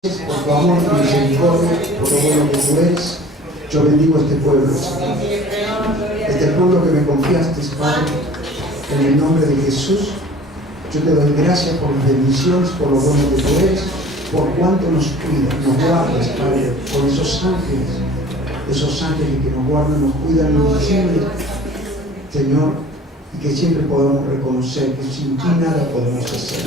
por tu amor y misericordia, por lo bueno que tú eres. Yo bendigo este pueblo, Señor. Este pueblo que me confiaste, Padre, en el nombre de Jesús. Yo te doy gracias por las bendiciones, por lo bueno que tú eres, por cuánto nos cuidas, nos guardas, Padre, por esos ángeles que nos guardan, nos cuidan, nos defienden, Señor, y que siempre podamos reconocer que sin ti nada podemos hacer.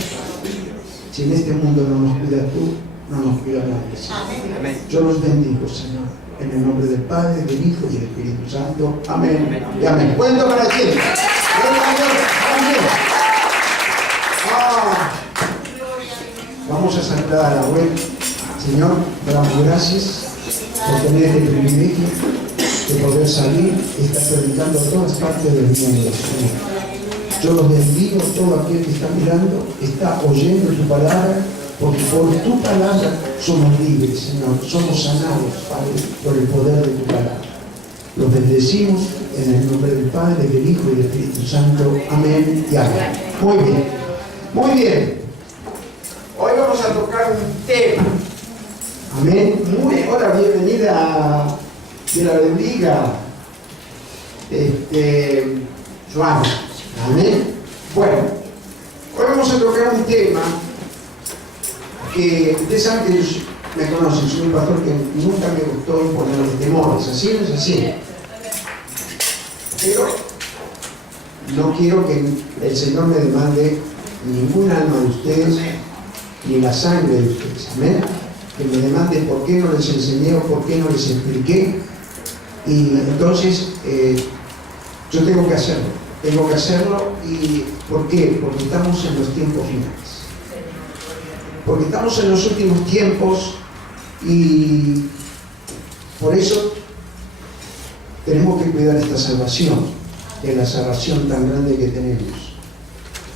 Si en este mundo no nos cuidas tú, no nos cuida nadie, Señor. Amén. Yo los bendigo, Señor, en el nombre del Padre, del Hijo y del Espíritu Santo. Amén. Amén. Y amén. Cuento para ti. Vamos a saludar a la web. Señor, damos gracias por tener el privilegio de poder salir y estar predicando a todas partes del mundo, Señor. Yo los bendigo, todo aquel que está mirando, está oyendo tu palabra, porque por tu palabra somos libres, Señor, somos sanados, Padre, por el poder de tu palabra. Los bendecimos en el nombre del Padre, del Hijo y del Espíritu Santo. Amén y amén. Muy bien, muy bien. Hoy vamos a tocar un tema. Amén. Hola, bienvenida de la bendiga, Joana. Amén. Bueno, hoy vamos a tocar un tema que ustedes saben que me conocen, soy un pastor que nunca me gustó imponerles temores, así no es así. Pero no quiero que el Señor me demande ningún alma de ustedes, ni la sangre de ustedes, amén. Que me demande por qué no les enseñé o por qué no les expliqué. Y entonces yo tengo que hacerlo. ¿Y por qué? Porque estamos en los tiempos finales. Porque estamos en los últimos tiempos y por eso tenemos que cuidar esta salvación, que es la salvación tan grande que tenemos.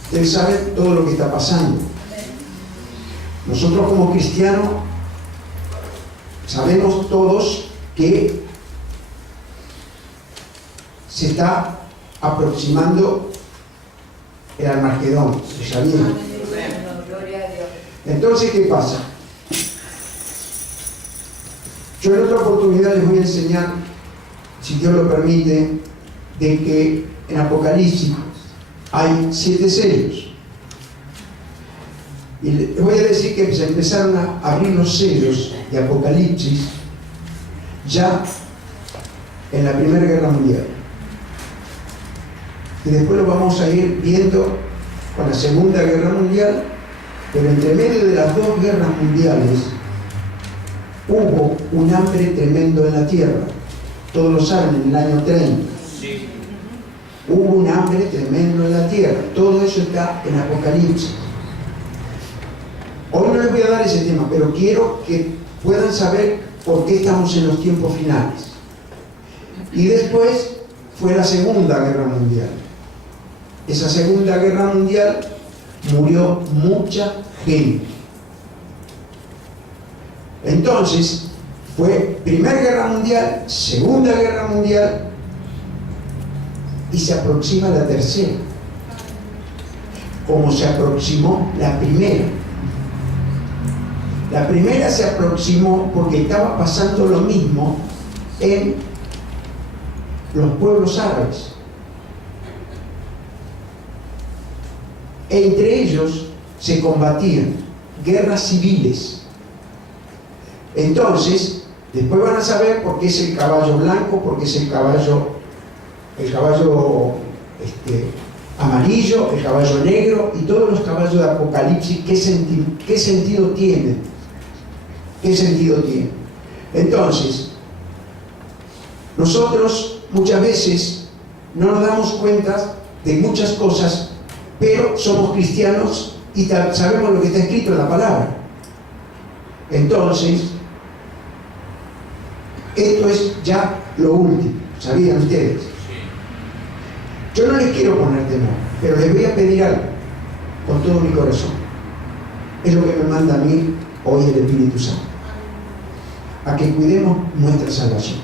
Ustedes saben todo lo que está pasando. Nosotros como cristianos sabemos todos que se está aproximando el Armagedón, ¿lo sabían? Entonces, ¿qué pasa? Yo en otra oportunidad les voy a enseñar, si Dios lo permite, de que en Apocalipsis hay 7 sellos. Y les voy a decir que se empezaron a abrir los sellos de Apocalipsis ya en la Primera Guerra Mundial. Y después lo vamos a ir viendo con la Segunda Guerra Mundial, pero entre medio de las 2 guerras mundiales hubo un hambre tremendo en la tierra. Todos lo saben, en el año 30. Sí. Hubo un hambre tremendo en la tierra. Todo eso está en Apocalipsis. Hoy no les voy a dar ese tema, pero quiero que puedan saber por qué estamos en los tiempos finales. Y después fue la Segunda Guerra Mundial. Esa Segunda Guerra Mundial murió mucha gente. Entonces, fue Primera Guerra Mundial, Segunda Guerra Mundial, y se aproxima la tercera, como se aproximó la primera. La primera se aproximó porque estaba pasando lo mismo en los pueblos árabes. Entre ellos se combatían guerras civiles. Entonces, después van a saber por qué es el caballo blanco, por qué es el caballo amarillo, el caballo negro y todos los caballos de Apocalipsis, qué sentido tienen. ¿Qué sentido tienen? Entonces, nosotros muchas veces no nos damos cuenta de muchas cosas, pero somos cristianos y sabemos lo que está escrito en la palabra. Entonces, esto es ya lo último, ¿sabían ustedes? Yo no les quiero poner temor, pero les voy a pedir algo con todo mi corazón. Es lo que me manda a mí hoy el Espíritu Santo, a que cuidemos nuestra salvación.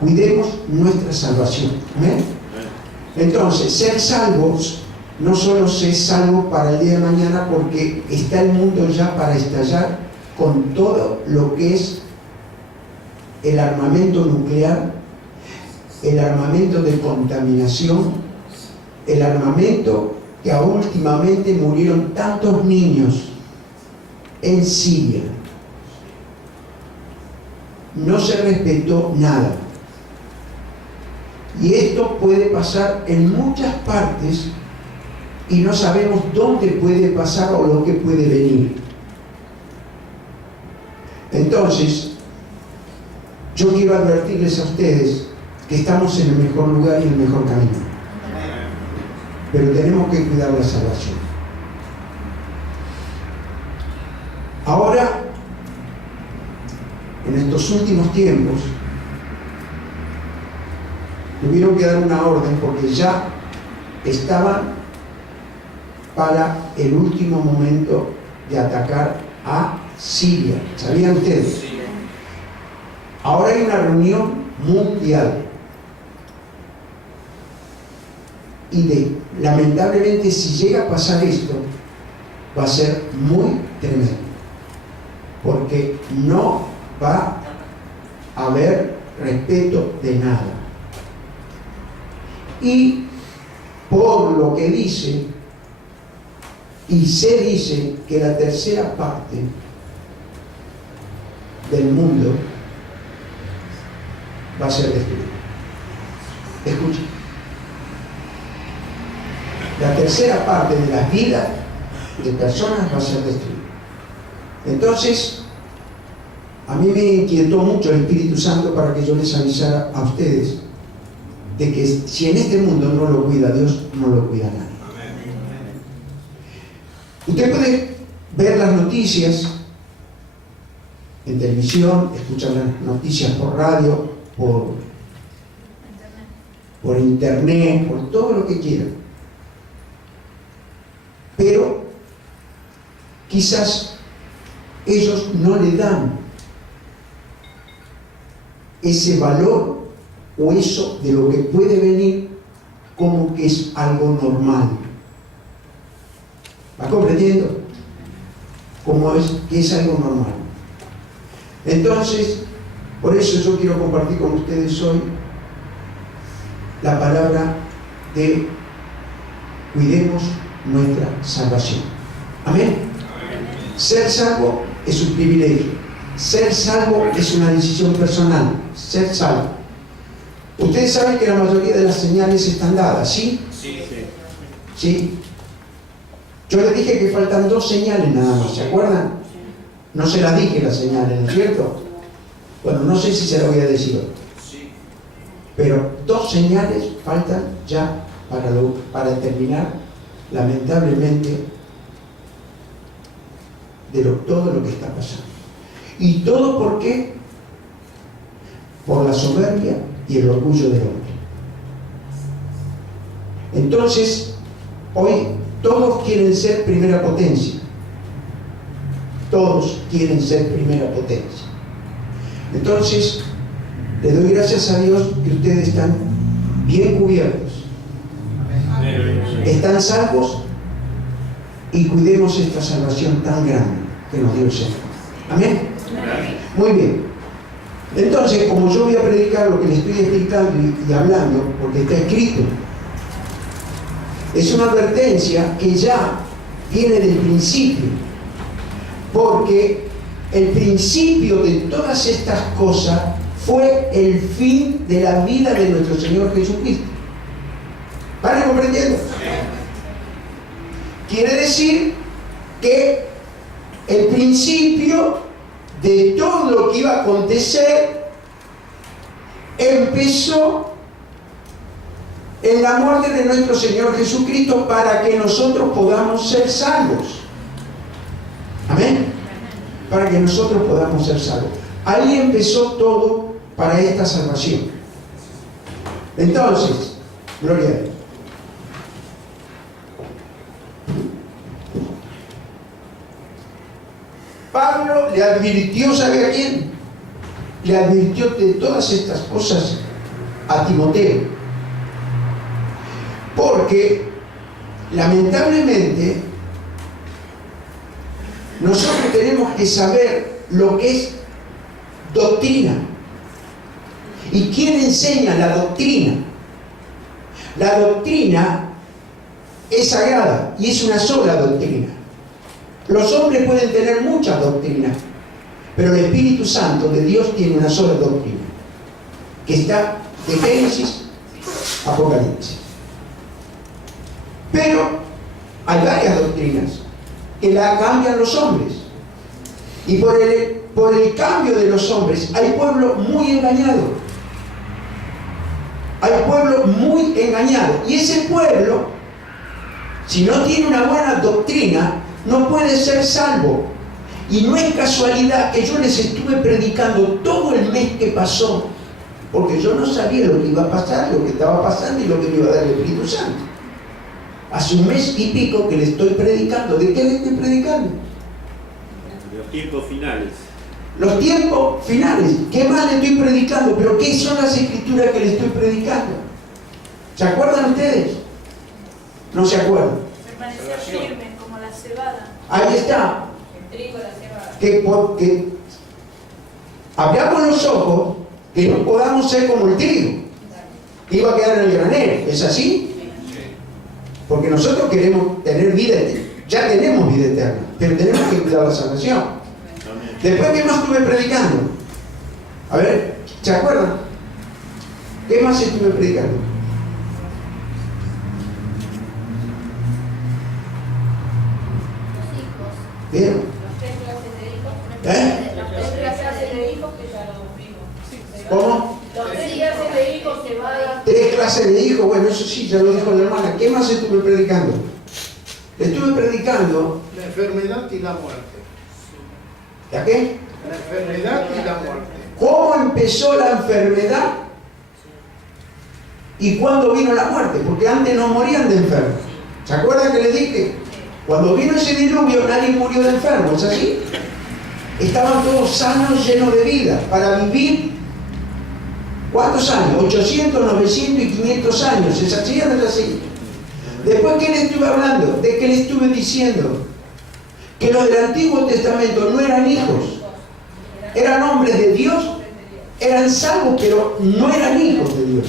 Cuidemos nuestra salvación. ¿Amén? Entonces, ser salvos no solo sé salvo para el día de mañana, porque está el mundo ya para estallar con todo lo que es el armamento nuclear, el armamento de contaminación, el armamento que últimamente murieron tantos niños en Siria. No se respetó nada. Y esto puede pasar en muchas partes y no sabemos dónde puede pasar o lo que puede venir. Entonces, yo quiero advertirles a ustedes que estamos en el mejor lugar y en el mejor camino. Pero tenemos que cuidar la salvación. Ahora, en estos últimos tiempos, tuvieron que dar una orden porque ya estaban para el último momento de atacar a Siria. ¿Sabían ustedes? Ahora hay una reunión mundial y lamentablemente si llega a pasar esto va a ser muy tremendo, porque no va a haber respeto de nada. Y por lo que dice, y se dice que la tercera parte del mundo va a ser destruida. Escuchen. La tercera parte de las vidas de personas va a ser destruida. Entonces, a mí me inquietó mucho el Espíritu Santo para que yo les avisara a ustedes de que si en este mundo no lo cuida Dios, no lo cuida nadie. Usted puede ver las noticias en televisión, escuchar las noticias por radio, por internet, por todo lo que quiera. Pero quizás ellos no le dan ese valor o eso de lo que puede venir como que es algo normal. ¿Va comprendiendo? Como que es algo normal. Entonces, por eso yo quiero compartir con ustedes hoy la palabra de cuidemos nuestra salvación. Amén. Ser salvo es un privilegio. Ser salvo es una decisión personal. Ser salvo. Ustedes saben que la mayoría de las señales están dadas, ¿sí? Sí. ¿Sí? Yo les dije que faltan 2 señales nada más, ¿se acuerdan? No se las dije las señales, ¿no es cierto? Bueno, no sé si se las voy a decir hoy. Pero 2 señales faltan ya para terminar, lamentablemente, de todo lo que está pasando. ¿Y todo por qué? Por la soberbia y el orgullo del hombre. Entonces, hoy todos quieren ser primera potencia. Todos quieren ser primera potencia. Entonces, le doy gracias a Dios que ustedes están bien cubiertos. Están salvos y cuidemos esta salvación tan grande que nos dio el Señor. Amén. Muy bien. Entonces, como yo voy a predicar lo que le estoy explicando y hablando, porque está escrito, es una advertencia que ya viene del principio, porque el principio de todas estas cosas fue el fin de la vida de nuestro Señor Jesucristo. ¿Vale comprendiendo? Quiere decir que el principio de todo lo que iba a acontecer empezó en la muerte de nuestro Señor Jesucristo para que nosotros podamos ser salvos. Amén. Para que nosotros podamos ser salvos. Ahí empezó todo para esta salvación. Entonces, gloria a Dios. Pablo le advirtió, ¿sabe a quién? Le advirtió de todas estas cosas a Timoteo. Porque lamentablemente, nosotros tenemos que saber lo que es doctrina. ¿Y quién enseña la doctrina? La doctrina es sagrada y es una sola doctrina. Los hombres pueden tener muchas doctrinas, pero el Espíritu Santo de Dios tiene una sola doctrina, que está de Génesis a Apocalipsis. Pero hay varias doctrinas que la cambian los hombres. Y por el cambio de los hombres hay pueblo muy engañado. Hay pueblo muy engañado. Y ese pueblo, si no tiene una buena doctrina, no puede ser salvo. Y no es casualidad que yo les estuve predicando todo el mes que pasó, porque yo no sabía lo que iba a pasar, lo que estaba pasando y lo que me iba a dar el Espíritu Santo. Hace un mes y pico que le estoy predicando. ¿De qué le estoy predicando? Los tiempos finales. Los tiempos finales. ¿Qué más le estoy predicando? ¿Pero qué son las escrituras que le estoy predicando? ¿Se acuerdan ustedes? No se acuerdan. Permanecer firme como la cebada. Ahí está. El trigo, la cebada. Que abramos los ojos, que no podamos ser como el trigo, que iba a quedar en el granero. ¿Es así? Porque nosotros queremos tener vida eterna. Ya tenemos vida eterna, pero tenemos que cuidar la salvación. Después, ¿qué más estuve predicando? A ver, ¿se acuerdan? ¿Qué más estuve predicando? Los hijos. ¿Vieron? Las 3 clases de hijos. ¿Eh? Las 3 clases de hijos que ya lo vimos. ¿Cómo? Las 3 clases de hijos se van. 3 clases de hijos, bueno, eso sí, ya lo dijo la hermana. ¿Qué más estuve predicando? Estuve predicando. La enfermedad y la muerte. ¿Ya qué? La enfermedad y la muerte. ¿Cómo empezó la enfermedad? ¿Y cuándo vino la muerte? Porque antes no morían de enfermos. ¿Se acuerdan que les dije? Cuando vino ese diluvio nadie murió de enfermo, ¿es así? Estaban todos sanos, llenos de vida, para vivir. ¿Cuántos años? 800, 900 y 500 años. ¿Es así o no es así? Después, ¿qué le estuve hablando? ¿De qué le estuve diciendo? Que los del Antiguo Testamento no eran hijos. Eran hombres de Dios, eran salvos, pero no eran hijos de Dios.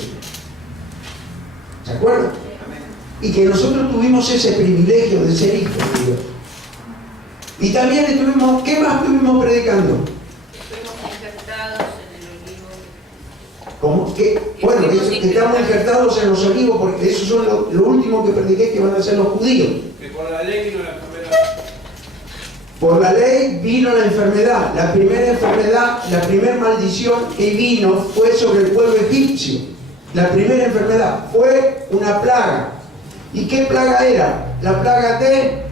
¿Se acuerdan? Y que nosotros tuvimos ese privilegio de ser hijos de Dios. Y también estuvimos, ¿qué más estuvimos predicando? Fuimos injertados en el olivo. ¿Cómo? Bueno, que estamos injertados en los olivos, porque eso son lo último que prediqué que van a ser los judíos. Que por la ley vino la enfermedad. Por la ley vino la enfermedad. La primera enfermedad, la primera maldición que vino fue sobre el pueblo egipcio. La primera enfermedad fue una plaga. ¿Y qué plaga era? La plaga de,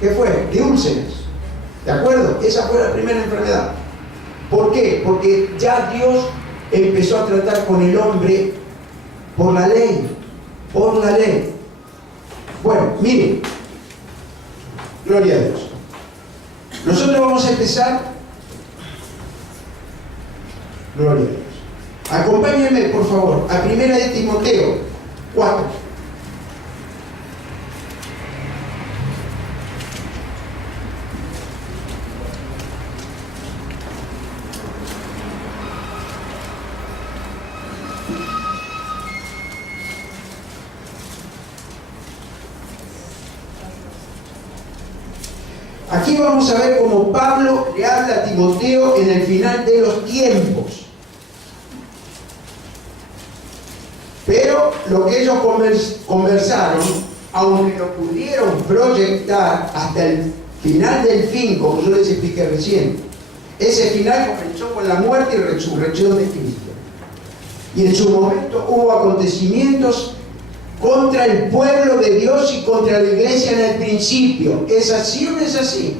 ¿qué fue? De úlceras. ¿De acuerdo? Esa fue la primera enfermedad. ¿Por qué? Porque ya Dios empezó a tratar con el hombre por la ley. Por la ley. Bueno, miren. Gloria a Dios. Nosotros vamos a empezar. Gloria a Dios. Acompáñenme, por favor, a 1 de Timoteo 4. Aquí vamos a ver cómo Pablo le habla a Timoteo en el final de los tiempos. Pero lo que ellos conversaron, aunque lo pudieron proyectar hasta el final del fin, como yo les expliqué recién, ese final comenzó con la muerte y resurrección de Cristo. Y en su momento hubo acontecimientos contra el pueblo de Dios y contra la iglesia en el principio. ¿Es así o no es así?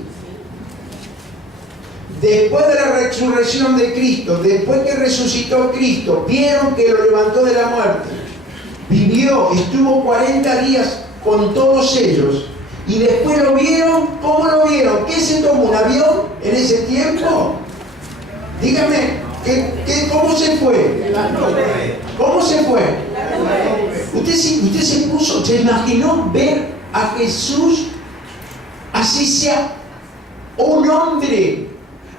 Después de la resurrección de Cristo, después que resucitó Cristo, vieron que lo levantó de la muerte. Vivió, estuvo 40 días con todos ellos. Y después lo vieron, ¿cómo lo vieron? ¿Qué se tomó? ¿Un avión en ese tiempo? Dígame, ¿cómo se fue? ¿Cómo se fue? Usted se puso, se imaginó ver a Jesús, así sea un hombre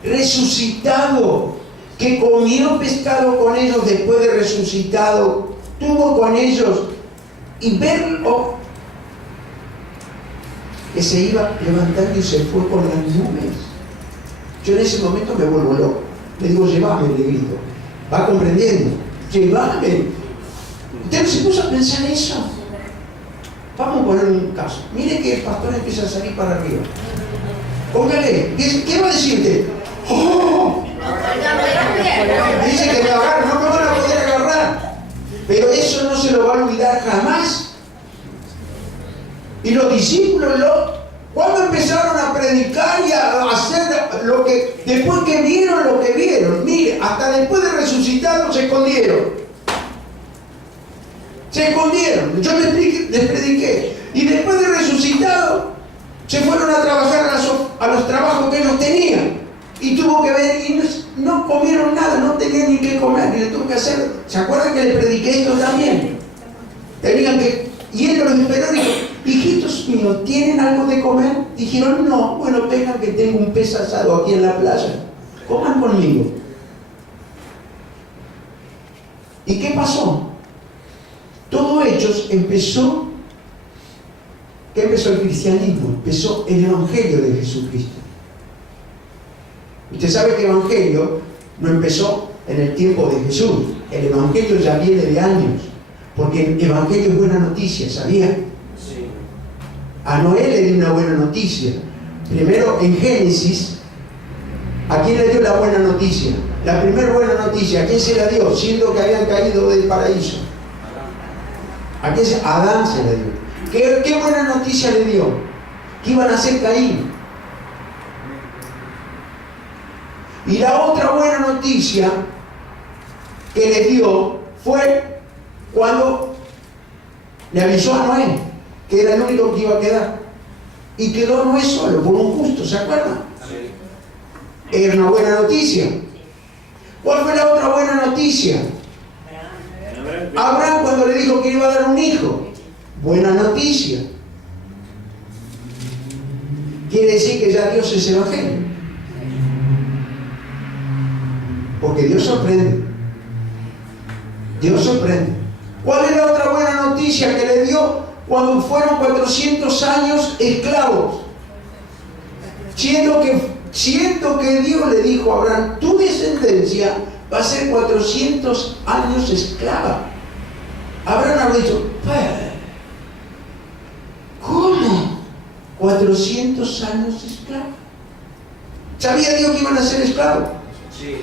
resucitado, que comió pescado con ellos después de resucitado, tuvo con ellos, y verlo que se iba levantando y se fue con las nubes. Yo en ese momento me vuelvo loco. Le digo, llévame, le grito. Va comprendiendo. Llévame. Usted no se puso a pensar eso. Vamos a poner un caso. Mire que el pastor empieza a salir para arriba. Póngale. ¿Qué va a decir usted? ¡Oh! Dice que me agarran. No me van a poder agarrar. Pero eso no se lo va a olvidar jamás. Y los discípulos, cuando empezaron a predicar y a hacer lo que, después que vieron lo que vieron, mire, hasta después de resucitado se escondieron. Se escondieron. Yo les prediqué. Y después de resucitado, se fueron a trabajar a los trabajos que ellos tenían. Y tuvo que ver, y no comieron nada, no tenían ni qué comer, y le tuvo que hacer. ¿Se acuerdan que les prediqué esto también? Tenían que. Y él los esperó y dijo, hijitos míos, ¿tienen algo de comer? Dijeron, no. Bueno, vengan que tengo un pez asado aquí en la playa. Coman conmigo. ¿Y qué pasó? Todo Hechos empezó. ¿Qué empezó el cristianismo? Empezó el Evangelio de Jesucristo. Usted sabe que el Evangelio no empezó en el tiempo de Jesús. El Evangelio ya viene de años. Porque el Evangelio es buena noticia, ¿sabía? Sí. A Noé le dio una buena noticia. Primero en Génesis, ¿a quién le dio la buena noticia? La primera buena noticia, ¿a quién se la dio? Siendo que habían caído del paraíso. ¿A quién a Adán se la dio? ¿Qué buena noticia le dio? Que iban a ser Caín. Y la otra buena noticia que le dio fue cuando le avisó a Noé que era el único que iba a quedar. Y quedó Noé solo, por un justo, ¿se acuerdan? Sí. Era una buena noticia. ¿Cuál fue la otra buena noticia? Abraham cuando le dijo que iba a dar un hijo. Buena noticia. Quiere decir que ya Dios es evangelio. Porque Dios sorprende. Dios sorprende. ¿Cuál es la otra buena noticia que le dio cuando fueron 400 años esclavos? Siendo que Dios le dijo a Abraham, tu descendencia va a ser 400 años esclava. Abraham habrá dicho, ¿cómo? 400 años esclavo. ¿Sabía Dios que iban a ser esclavos? Sí.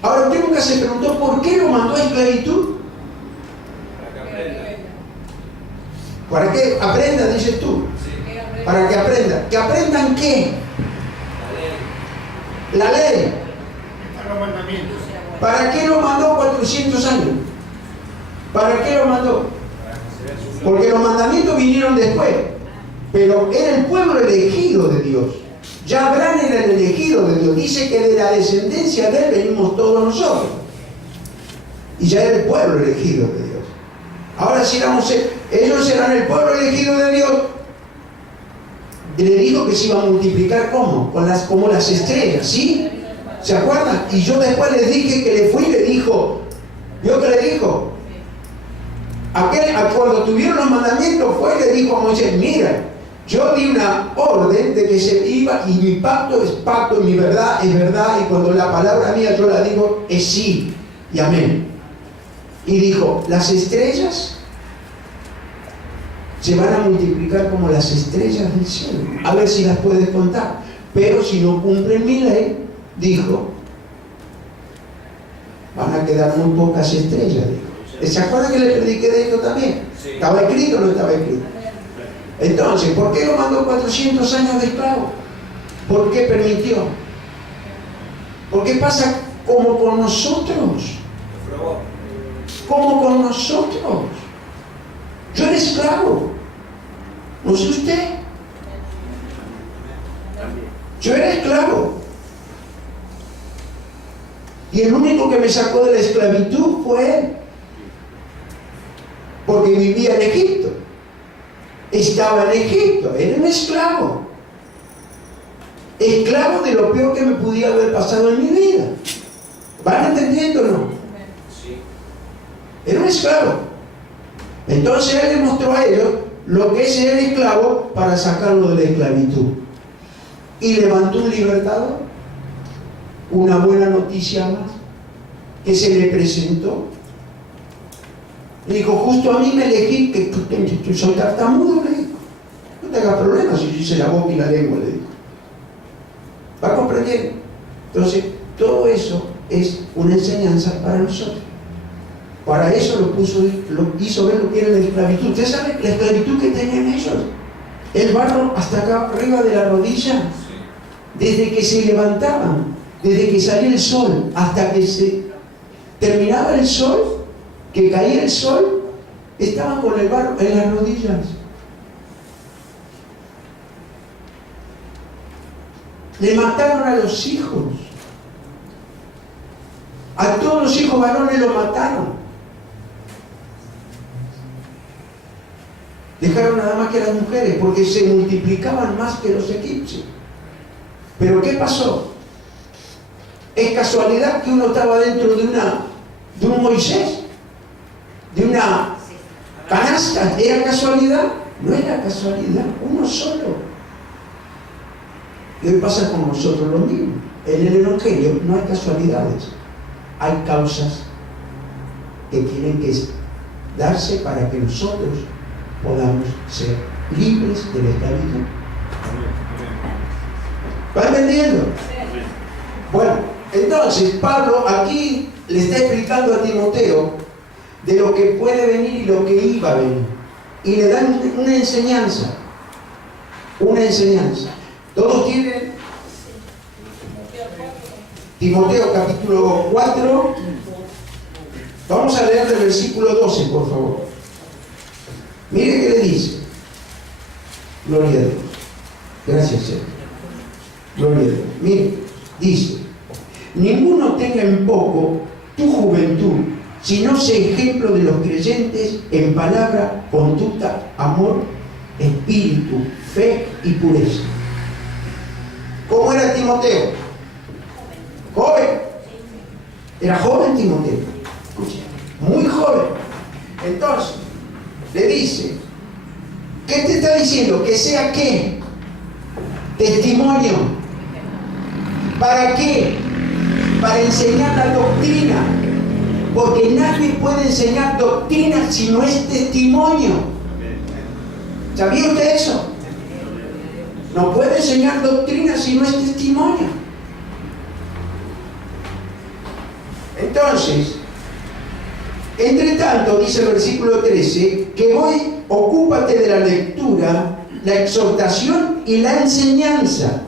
Ahora usted nunca se preguntó por qué lo mandó a esclavitud. Para que aprenda, dices tú. Sí. Para que aprenda. ¿Que aprendan qué? La ley. Los mandamientos. ¿Para qué lo mandó 400 años? ¿Para qué lo mandó? Porque los mandamientos vinieron después. Pero era el pueblo elegido de Dios. Ya Abraham era el elegido de Dios. Dice que de la descendencia de él venimos todos nosotros. Y ya era el pueblo elegido de Dios. Ahora si ellos eran el pueblo elegido de Dios. Le dijo que se iba a multiplicar ¿cómo? Como las estrellas, ¿sí? ¿Se acuerdan? Y yo después les dije que le fui y le dijo, ¿vio que le dijo? Cuando tuvieron los mandamientos fue y le dijo a Moisés, mira, yo di una orden de que se iba y mi pacto es pacto y mi verdad es verdad y cuando la palabra mía yo la digo es sí y amén. Y dijo, las estrellas se van a multiplicar como las estrellas del cielo. A ver si las puedes contar. Pero si no cumplen mi ley, dijo, van a quedar muy pocas estrellas. Dijo. ¿Se acuerdan que le prediqué de esto también? Sí. ¿Estaba escrito o no estaba escrito? Entonces, ¿por qué lo mandó 400 años de esclavo? ¿Por qué permitió? Porque pasa como con nosotros. Como con nosotros. Yo era esclavo. No sé usted. Yo era esclavo. Y el único que me sacó de la esclavitud fue él. Porque vivía en Egipto. estaba en Egipto, era un esclavo. Esclavo de lo peor que me pudiera haber pasado en mi vida. ¿Van entendiendo o no? Era un esclavo. Entonces él le mostró a ellos lo que es ser esclavo para sacarlo de la esclavitud. Y levantó un libertador, una buena noticia más, que se le presentó. Le dijo, justo a mí me elegí, que soy tartamudo, le dijo. No te hagas problemas si yo hice la boca y la lengua, le dijo. ¿Va comprendiendo? Entonces, todo eso es una enseñanza para nosotros. Para eso lo hizo ver lo que era la esclavitud. ¿Usted sabe la esclavitud que tenían ellos? El barro hasta acá arriba de la rodilla. Desde que se levantaban, desde que salía el sol, hasta que se terminaba el sol, que caía el sol, estaban con el barro en las rodillas. Le mataron a los hijos. A todos los hijos varones lo mataron. Dejaron nada más que las mujeres, porque se multiplicaban más que los egipcios. Pero ¿qué pasó? ¿Es casualidad que uno estaba dentro de un Moisés? ¿De una canasta? ¿Era casualidad? No era casualidad, uno solo. Y hoy pasa con nosotros lo mismo. En el Evangelio no hay casualidades, hay causas que tienen que darse para que nosotros podamos ser libres de la esclavitud. ¿Va entendiendo? Bueno, entonces Pablo aquí le está explicando a Timoteo de lo que puede venir y lo que iba a venir. Y le dan una enseñanza. Una enseñanza. ¿Todos tienen? Timoteo capítulo 4. Vamos a leer del versículo 12, por favor. Mire qué le dice. Gloria a Dios. Gracias, Señor. Gloria a Dios. Mire, dice: ninguno tenga en poco tu juventud, sino sea ejemplo de los creyentes en palabra, conducta, amor, espíritu, fe y pureza. ¿Cómo era Timoteo? Joven. Era joven Timoteo. Escuchen, muy joven. Entonces, le dice, ¿qué te está diciendo? Que sea ¿qué? Testimonio. ¿Para qué? Para enseñar la doctrina. Porque nadie puede enseñar doctrina si no es testimonio. ¿Sabía usted eso? No puede enseñar doctrina si no es testimonio. Entonces, entre tanto, dice el versículo 13, que hoy ocúpate de la lectura, la exhortación y la enseñanza.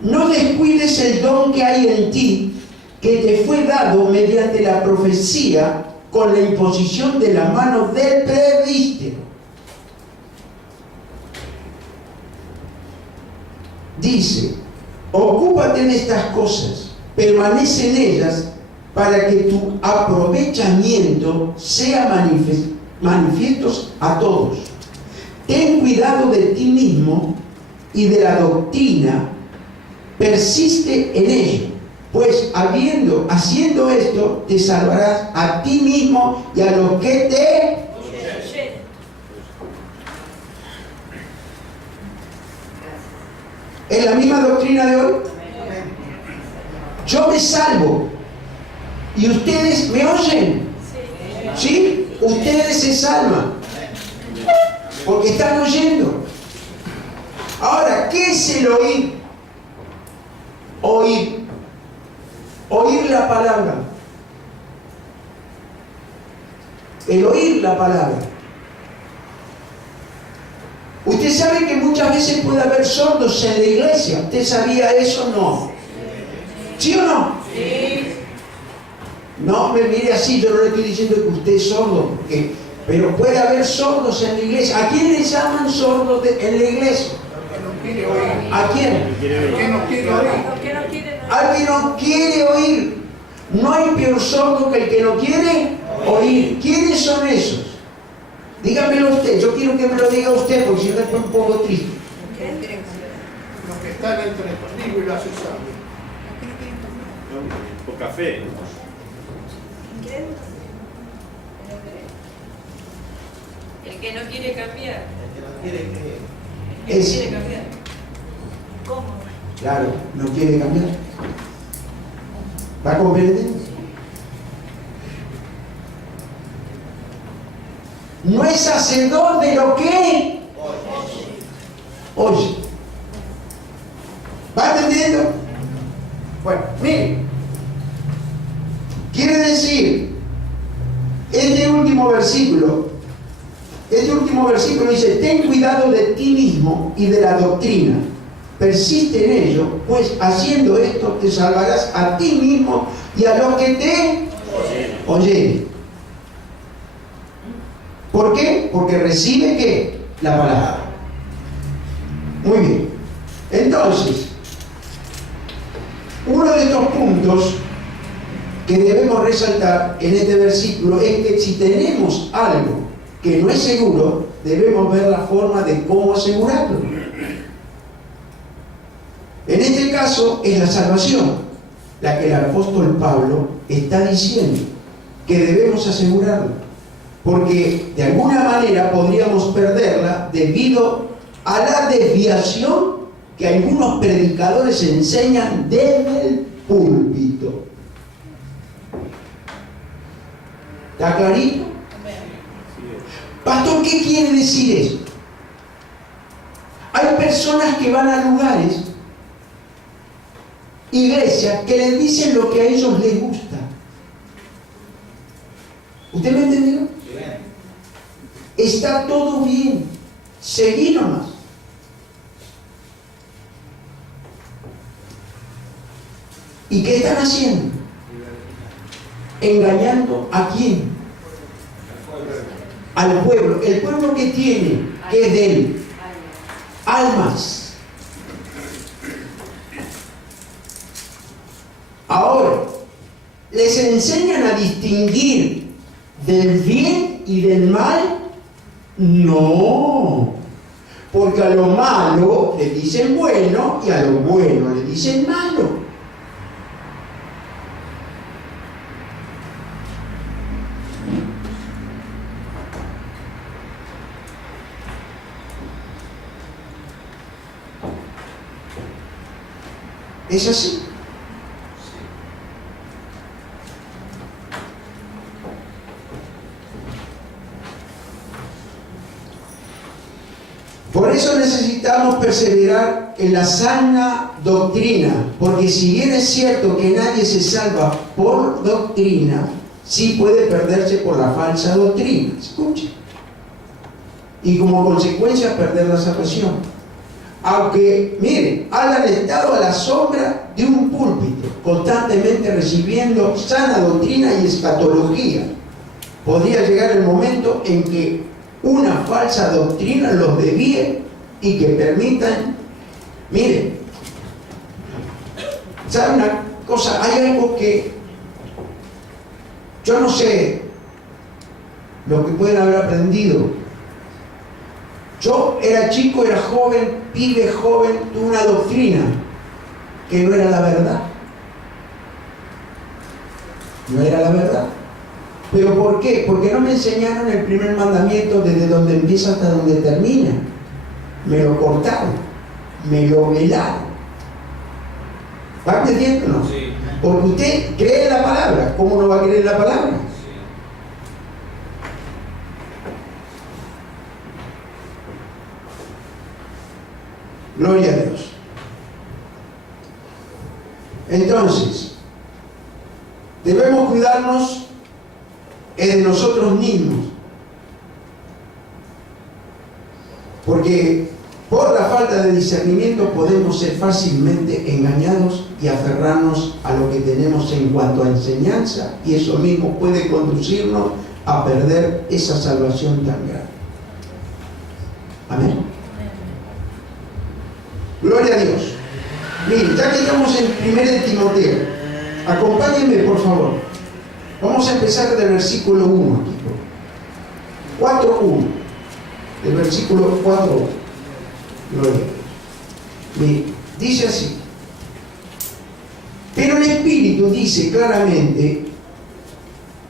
No descuides el don que hay en ti, que te fue dado mediante la profecía con la imposición de la mano del presbítero. Dice, ocúpate en estas cosas, permanece en ellas, para que tu aprovechamiento sea manifiesto a todos. Ten cuidado de ti mismo y de la doctrina, persiste en ello, pues haciendo esto, te salvarás a ti mismo y a los que te... ¿Es la misma doctrina de hoy? Yo me salvo y ustedes me oyen. ¿Sí? Ustedes se salvan porque están oyendo. Ahora, ¿qué es el oír? Oír la palabra. El oír la palabra. Usted sabe que muchas veces puede haber sordos en la iglesia. ¿Usted sabía eso o no? ¿Sí o no? Sí. No me mire así, yo no le estoy diciendo que usted es sordo, pero puede haber sordos en la iglesia. ¿A quién le llaman sordos en la iglesia? ¿A quién? ¿Por qué no quiere oír? Al que no quiere oír. No hay peor sordo que el que no quiere oír. ¿Quiénes son esos? Dígamelo usted, yo quiero que me lo diga usted, porque si no estoy un poco triste. Los que están entre el trigo y la cizaña. Poca fe. El que no quiere cambiar. El que no Es- quiere cambiar. ¿Cómo? Claro, no quiere cambiar. ¿Va comprendiendo? No es hacedor de lo que oye. ¿Va entendiendo? Bueno, mire. Quiere decir, este último versículo dice, ten cuidado de ti mismo y de la doctrina. Persiste en ello, pues haciendo esto te salvarás a ti mismo y a los que te oyen. ¿Por qué? Porque recibe ¿qué? La palabra. Muy bien. Entonces, uno de estos puntos que debemos resaltar en este versículo es que si tenemos algo que no es seguro, debemos ver la forma de cómo asegurarlo. En este caso es la salvación, la que el apóstol Pablo está diciendo que debemos asegurarlo, porque de alguna manera podríamos perderla debido a la desviación que algunos predicadores enseñan desde el púlpito. ¿Está clarito? Pastor, ¿qué quiere decir eso? Hay personas que van a lugares, iglesias, que les dicen lo que a ellos les gusta. ¿Usted me entendió? Está todo bien. Seguí nomás. ¿Y qué están haciendo? ¿Engañando a quién? Al pueblo. El pueblo que tiene, que es de él. Almas. Ahora, les enseñan a distinguir del bien y del mal. No, porque a lo malo le dicen bueno y a lo bueno le dicen malo. ¿Es así? Por eso necesitamos perseverar en la sana doctrina, porque si bien es cierto que nadie se salva por doctrina, sí puede perderse por la falsa doctrina. Escuche. Y como consecuencia perder la salvación. Aunque, miren, hayan estado a la sombra de un púlpito, constantemente recibiendo sana doctrina y escatología, podría llegar el momento en que una falsa doctrina los desvíe y que permitan, miren, ¿sabe una cosa? Hay algo que yo no sé lo que pueden haber aprendido. Yo era chico, era joven, pibe joven, tuve una doctrina que no era la verdad. No era la verdad. ¿Pero por qué? Porque no me enseñaron el primer mandamiento desde donde empieza hasta donde termina. Me lo cortaron, me lo velaron. ¿Va entendiendo o no? Sí. Porque usted cree en la palabra. ¿Cómo no va a creer en la palabra? Gloria a Dios. Entonces, debemos cuidarnos de nosotros mismos, porque por la falta de discernimiento podemos ser fácilmente engañados y aferrarnos a lo que tenemos en cuanto a enseñanza, y eso mismo puede conducirnos a perder esa salvación tan grande. Amén. Gloria a Dios. Miren, ya que estamos en 1 Timoteo, acompáñenme por favor. Vamos a empezar del versículo 1 aquí. 4:1. del versículo 4. Gloria. Dice así. Pero el Espíritu dice claramente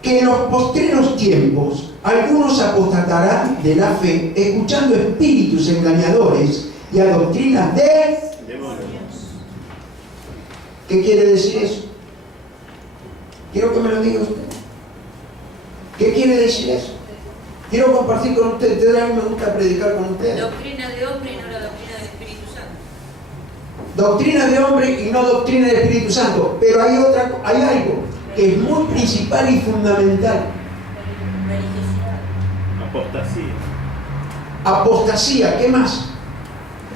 que en los postreros tiempos algunos apostatarán de la fe, escuchando espíritus engañadores y a doctrinas de Demonios. ¿Qué quiere decir eso? Quiero que me lo diga usted. ¿Qué quiere decir eso? Quiero compartir con ustedes. A mí me gusta predicar con ustedes. Doctrina de hombre y no la doctrina del Espíritu Santo. Doctrina de hombre y no doctrina del Espíritu Santo. Pero hay algo que es muy principal y fundamental. Apostasía. Apostasía. ¿Qué más?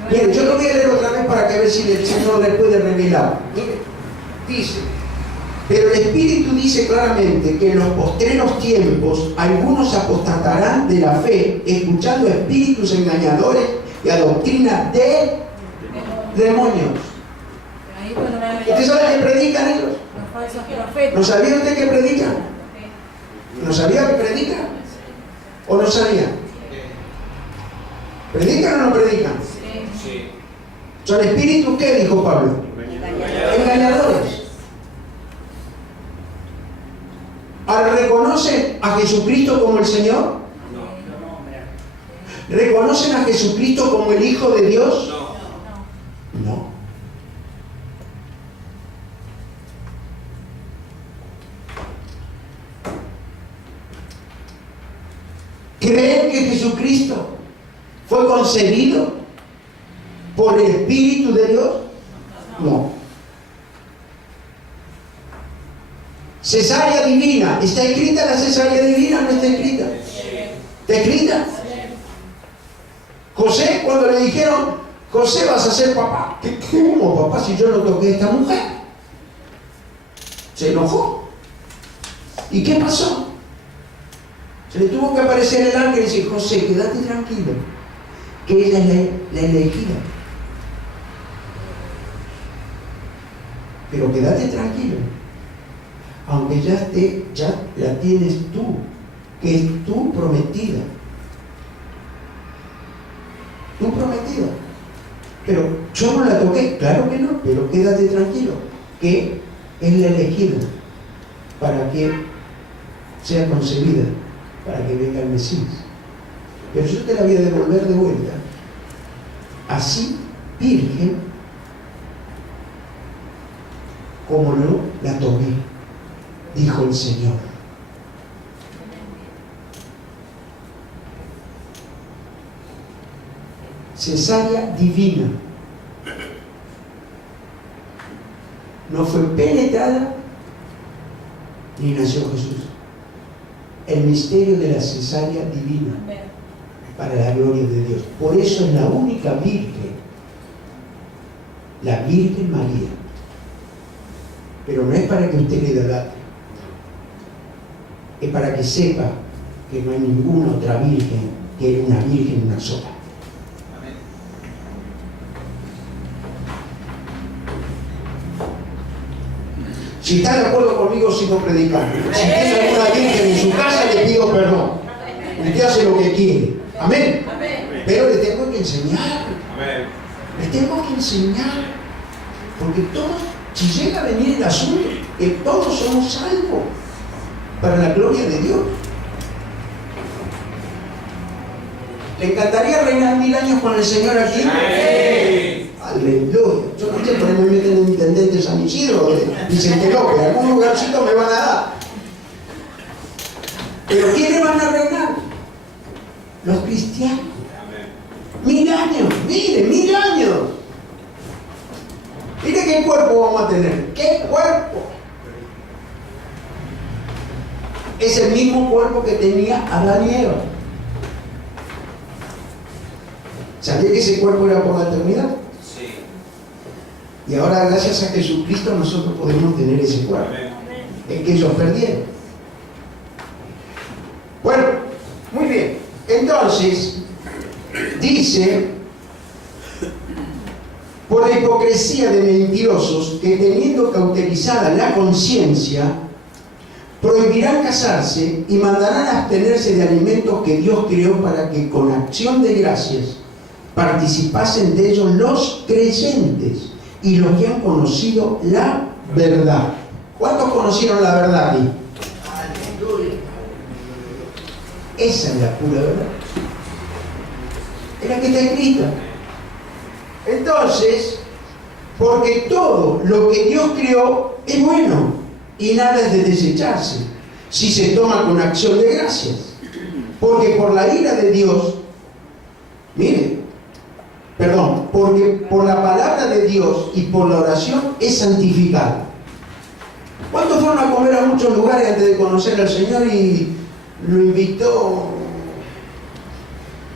Mire, yo lo voy a leer otra vez para que ver si el Señor le puede revelar. Mire, dice, pero el Espíritu dice claramente que en los postreros tiempos algunos apostatarán de la fe, escuchando espíritus engañadores y a doctrina de demonios. ¿Usted sabe que predican ellos? ¿No sabía usted que predican? ¿No sabía que predican? ¿O no sabía? ¿Predican o no predican? Sí. ¿Son espíritus qué dijo Pablo? Engañadores. Ahora, ¿reconocen a Jesucristo como el Señor? No. ¿Reconocen a Jesucristo como el Hijo de Dios? No. No. ¿Creen que Jesucristo fue concebido por el Espíritu de Dios? No. Cesárea divina. ¿Está escrita la cesárea divina o no está escrita? ¿Está escrita? José, cuando le dijeron, José, vas a ser papá. ¿Cómo, papá, si yo no toqué a esta mujer? Se enojó. ¿Y qué pasó? Se le tuvo que aparecer el ángel y decir, José, quédate tranquilo, que ella es la elegida. Pero quédate tranquilo, aunque ya la tienes tú, que es tu prometida. Tu prometida. Pero yo no la toqué, claro que no, pero quédate tranquilo, que es la elegida para que sea concebida, para que venga el Mesías. Pero yo te la voy a devolver de vuelta, así, virgen, como no la tomé, dijo el Señor. Cesárea divina. No fue penetrada ni nació Jesús. El misterio de la cesárea divina para la gloria de Dios. Por eso es la única virgen, la Virgen María. Pero no es para que usted le idolatre, es para que sepa que no hay ninguna otra virgen que una virgen una sola. Si está de acuerdo conmigo, sigo predicando. Si tiene alguna virgen en su casa, le pido perdón. Usted hace lo que quiere. Amén. Pero le tengo que enseñar. Le tengo que enseñar. Porque todos, si llega a venir el asunto, que todos somos salvos para la gloria de Dios. ¿Le encantaría reinar 1000 años con el Señor aquí? Aleluya. Yo no sé por qué me meten en intendente San Isidro, Vicente López, algún lugarcito me van a dar. Pero ¿quiénes van a reinar? Los cristianos. 1000 años, mire, 1000 años. Mire qué cuerpo vamos a tener. ¿Qué cuerpo? Es el mismo cuerpo que tenía Adán y Eva. ¿Sabía que ese cuerpo era por la eternidad? Y ahora, gracias a Jesucristo, nosotros podemos tener ese cuerpo. El que ellos perdieron. Bueno, muy bien. Entonces, dice, por la hipocresía de mentirosos que teniendo cauterizada la conciencia, prohibirán casarse y mandarán a abstenerse de alimentos que Dios creó para que con acción de gracias participasen de ellos los creyentes y los que han conocido la verdad. ¿Cuántos conocieron la verdad aquí? Esa es la pura verdad. Es la que está escrita. Entonces, porque todo lo que Dios creó es bueno y nada es de desecharse si se toma con acción de gracias. Porque por la ira de Dios, porque por la palabra de Dios y por la oración es santificado. ¿Cuántos fueron a comer a muchos lugares antes de conocer al Señor y lo invitó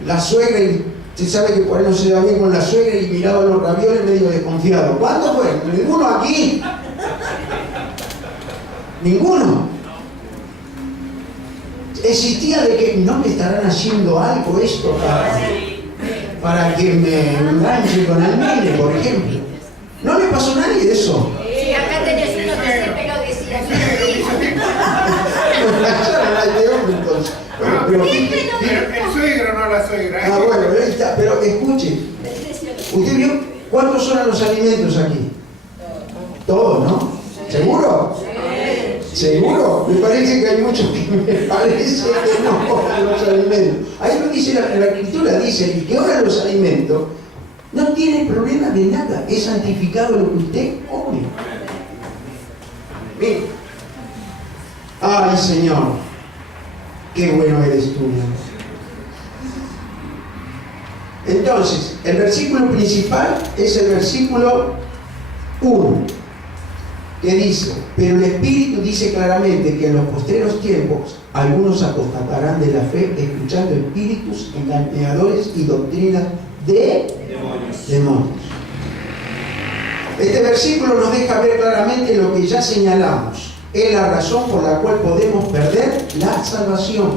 la suegra y usted sabe que por ahí no se da bien con la suegra y miraba los ravioles medio desconfiado? ¿Cuántos fueron? ¿Ninguno aquí? ¿Ninguno? Existía de que no me estarán haciendo algo esto para que me enganche con el nene, por ejemplo. No le pasó a nadie de eso. Sí, acá tenés uno que siempre lo decía. Pero el suegro, no la suegra. Ah, bueno, ahí está, pero escuche. ¿Usted vio cuántos son los alimentos aquí? Todos, ¿no? ¿Seguro? ¿Seguro? Me parece que hay muchos que me parece que no oran los alimentos. Ahí lo dice la Escritura, dice, el que ora los alimentos no tiene problema de nada, es santificado lo que usted come. Mire. Ay, Señor, qué bueno eres tú, mi amor. Entonces, el versículo principal es el versículo 1, que dice, pero el Espíritu dice claramente que en los postreros tiempos algunos apostatarán de la fe, escuchando espíritus engañadores y doctrinas de demonios. Este versículo nos deja ver claramente lo que ya señalamos. Es la razón por la cual podemos perder la salvación.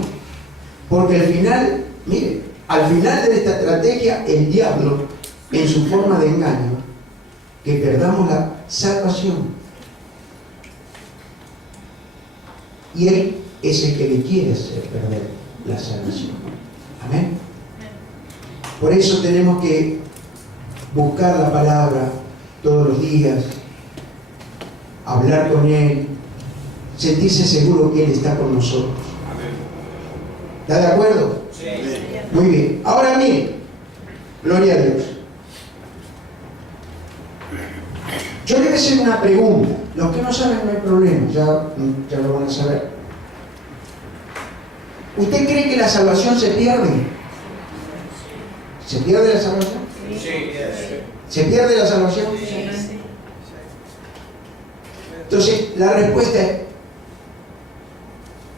Porque al final, mire, al final de esta estrategia, el diablo, en su forma de engaño, que perdamos la salvación. Y él es el que le quiere hacer perder la salvación. Amén. Por eso tenemos que buscar la palabra todos los días, hablar con Él, sentirse seguro que Él está con nosotros. ¿Está de acuerdo? Sí. Muy bien. Ahora miren, gloria a Dios. Yo le voy a hacer una pregunta. Los que no saben no hay problema, ya lo van a saber. ¿Usted cree que la salvación se pierde? ¿Se pierde la salvación? Sí. ¿Se pierde la salvación? Entonces, la respuesta es,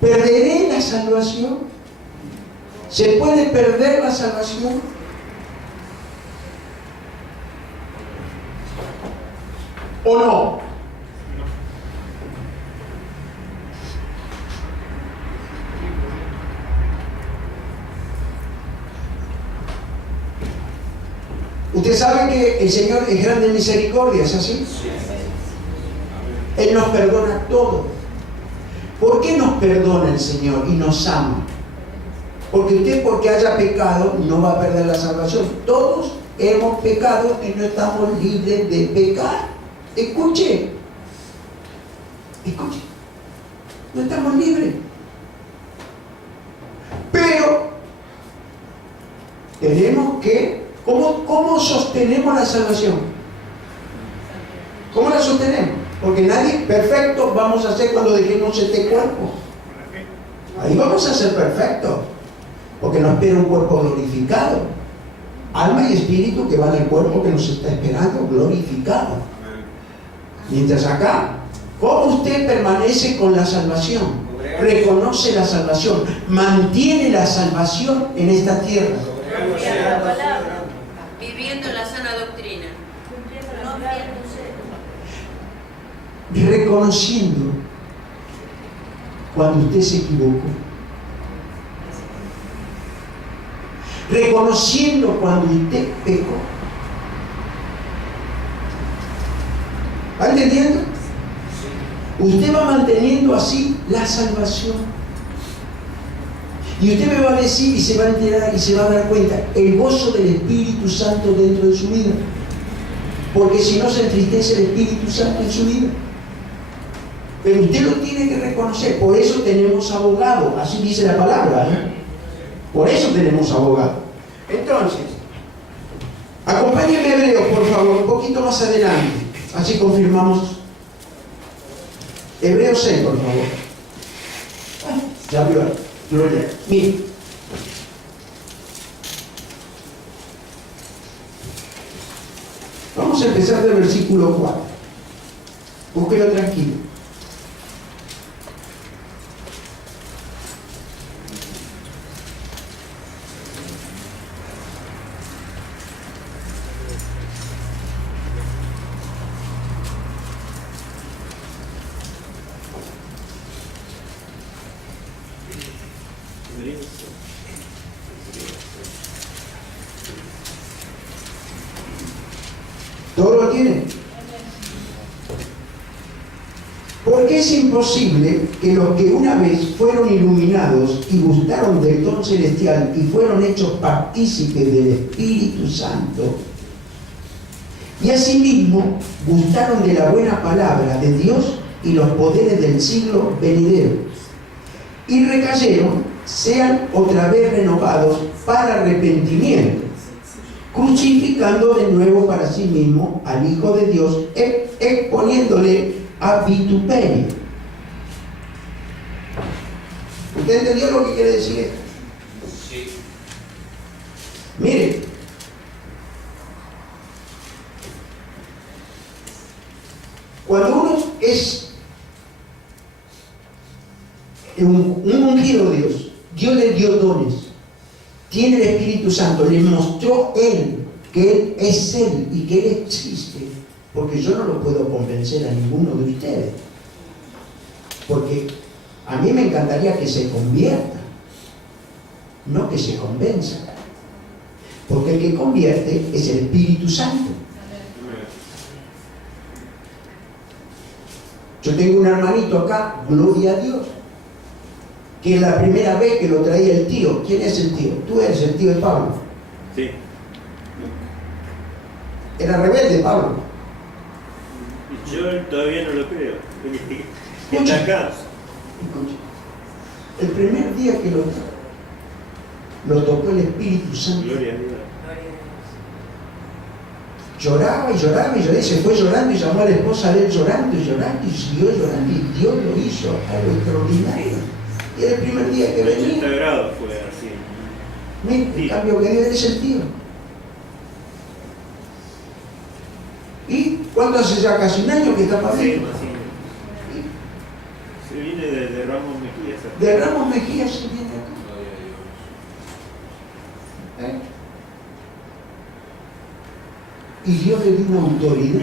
¿perderé la salvación? ¿Se puede perder la salvación? ¿O no? Usted sabe que el Señor es grande en misericordia, ¿es así? Él nos perdona todo. ¿Por qué nos perdona el Señor y nos ama? Porque usted, porque haya pecado, no va a perder la salvación. Todos hemos pecado y no estamos libres de pecar. Escuche. Escuche. No estamos libres. Pero tenemos que... ¿Cómo sostenemos la salvación? ¿Cómo la sostenemos? Porque nadie perfecto vamos a ser cuando dejemos este cuerpo. Ahí vamos a ser perfectos. Porque nos espera un cuerpo glorificado. Alma y espíritu que van al cuerpo que nos está esperando, glorificado. Mientras acá, ¿cómo usted permanece con la salvación? Reconoce la salvación, mantiene la salvación en esta tierra. Viviendo la sana doctrina. Reconociendo cuando usted se equivocó. Reconociendo cuando usted pecó. ¿Va entendiendo? Usted va manteniendo así la salvación. Y usted me va a decir y se va a enterar y se va a dar cuenta el gozo del Espíritu Santo dentro de su vida. Porque si no se entristece el Espíritu Santo en su vida. Pero usted lo tiene que reconocer. Por eso tenemos abogado. Así dice la palabra, ¿eh? Por eso tenemos abogado. Entonces, acompáñenme a Hebreos, por favor, un poquito más adelante. Así confirmamos. Hebreos 6, por favor. Ya vio, gloria. Mire. Vamos a empezar del versículo 4. Búsquelo tranquilo. ¿Todo lo tiene? Porque es imposible que los que una vez fueron iluminados y gustaron del don celestial y fueron hechos partícipes del Espíritu Santo y asimismo gustaron de la buena palabra de Dios y los poderes del siglo venidero y recayeron, sean otra vez renovados para arrepentimiento, crucificando de nuevo para sí mismo al Hijo de Dios, exponiéndole a vituperio. ¿Usted entendió lo que quiere decir esto? Sí. Mire, cuando uno es un ungido de Dios, Dios le dio dones, tiene el Espíritu Santo, le mostró Él que Él es Él y que Él existe, porque yo no lo puedo convencer a ninguno de ustedes, porque a mí me encantaría que se convierta, no que se convenza, porque el que convierte es el Espíritu Santo. Yo tengo un hermanito acá, gloria a Dios, que es la primera vez que lo traía el tío. ¿Quién es el tío? Tú eres el tío de Pablo. Sí. Era rebelde Pablo. Yo todavía no lo creo. Está acá. Escucha. El primer día que lo tocó el Espíritu Santo, Gloria a Dios. lloraba y lloraba y lloraba, y se fue llorando y llamó a la esposa de él llorando y siguió llorando, y Dios lo hizo algo extraordinario. Y era el primer día que 80 venía. grados fue así. Mira, el cambio que dio en ese sentido. ¿Y cuánto hace ya? Casi un año que está para Sí, adentro. así. Se viene de Ramos Mejías. De Ramos Mejía se viene acá. Y Dios le dio una autoridad.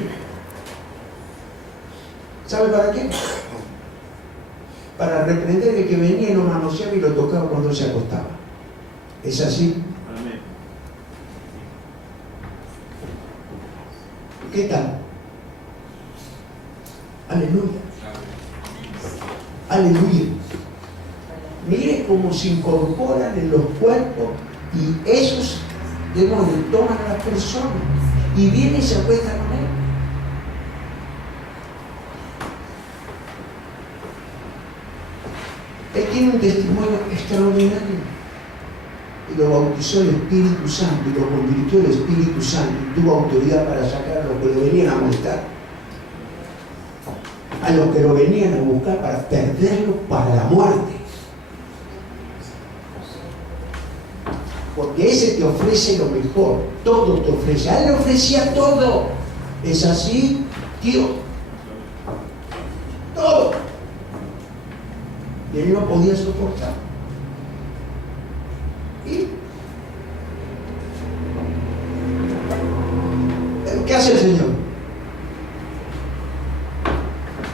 ¿Sabe para qué? Para reprender el que venía y lo manoseaba y lo tocaba cuando se acostaba. ¿Es así? Amén. ¿Qué tal? Aleluya. Aleluya. Mire cómo se incorporan en los cuerpos y esos demonios toman a las personas y vienen y se acuestan con él. Él tiene un testimonio extraordinario. Y lo bautizó el Espíritu Santo y lo convirtió el Espíritu Santo y tuvo autoridad para sacar a los que lo venían a buscar. A los que lo venían a buscar para perderlo para la muerte. Porque ese te ofrece lo mejor, todo te ofrece. A él le ofrecía todo. ¿Es así, tío? Todo. Y él no podía soportar. ¿Y qué hace el Señor?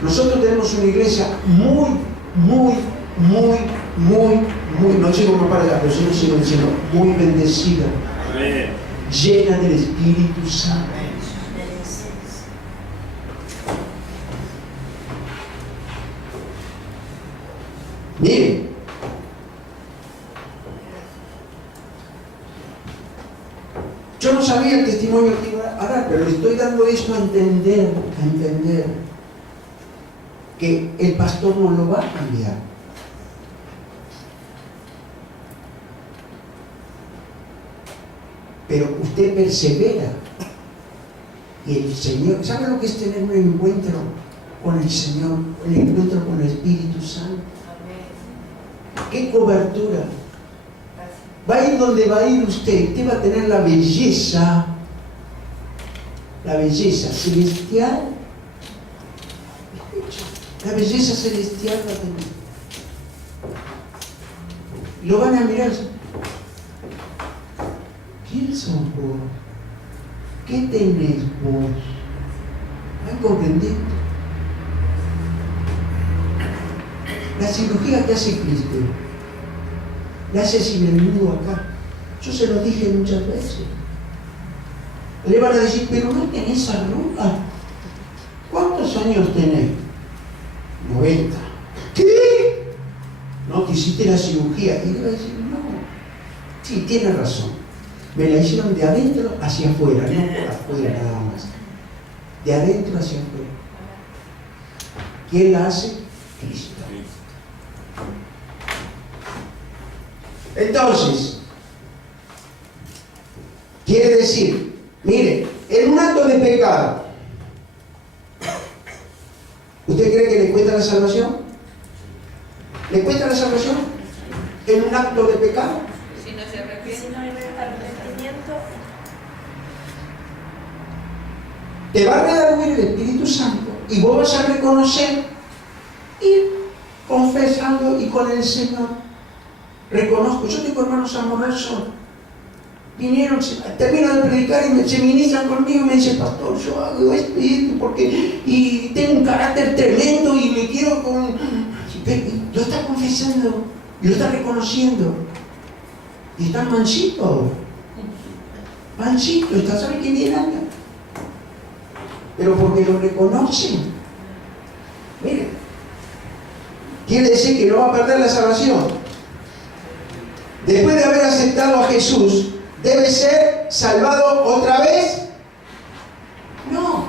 Nosotros tenemos una iglesia muy, no sé cómo para la persona, sino muy bendecida, Amén. llena del Espíritu Santo. Miren, yo no sabía el testimonio que iba a dar, pero le estoy dando esto a entender que el pastor no lo va a cambiar. Pero usted persevera. Y el Señor, ¿sabe lo que es tener un encuentro con el Señor? Un encuentro con el Espíritu Santo. ¡Qué cobertura! Va a ir donde va a ir usted. Usted va a tener la belleza celestial. La belleza celestial va a tener. Lo van a mirar. ¿Quién sos vos? ¿Qué tenés vos? ¿Han comprendido? La cirugía que hace Cristo la hace sin el nudo acá. Yo se lo dije muchas veces. Le van a decir, pero no tenés arruga. ¿Cuántos años tenés? 90. ¿Qué? No, te hiciste la cirugía. Y le va a decir, no. Sí, tiene razón. Me la hicieron de adentro hacia afuera, no por afuera nada más. De adentro hacia afuera. ¿Quién la hace? Cristo. Entonces, quiere decir, mire, en un acto de pecado, ¿usted cree que le cuesta la salvación? ¿Le cuesta la salvación? En un acto de pecado. Si no se arrepiente. Si no hay arrepentimiento, Te va a redarguir el Espíritu Santo y vos vas a reconocer y confesando y con el Señor. Reconozco, yo tengo hermanos amorosos, vinieron, termino de predicar y se ministran conmigo y me dicen, pastor, yo hago esto y esto porque y tengo un carácter tremendo y me quiero con... Lo está confesando y lo está reconociendo y está mansito, está, ¿sabe qué bien anda? Pero porque lo reconocen. Miren, quiere decir que no va a perder la salvación. Después de haber aceptado a Jesús, ¿debe ser salvado otra vez? No.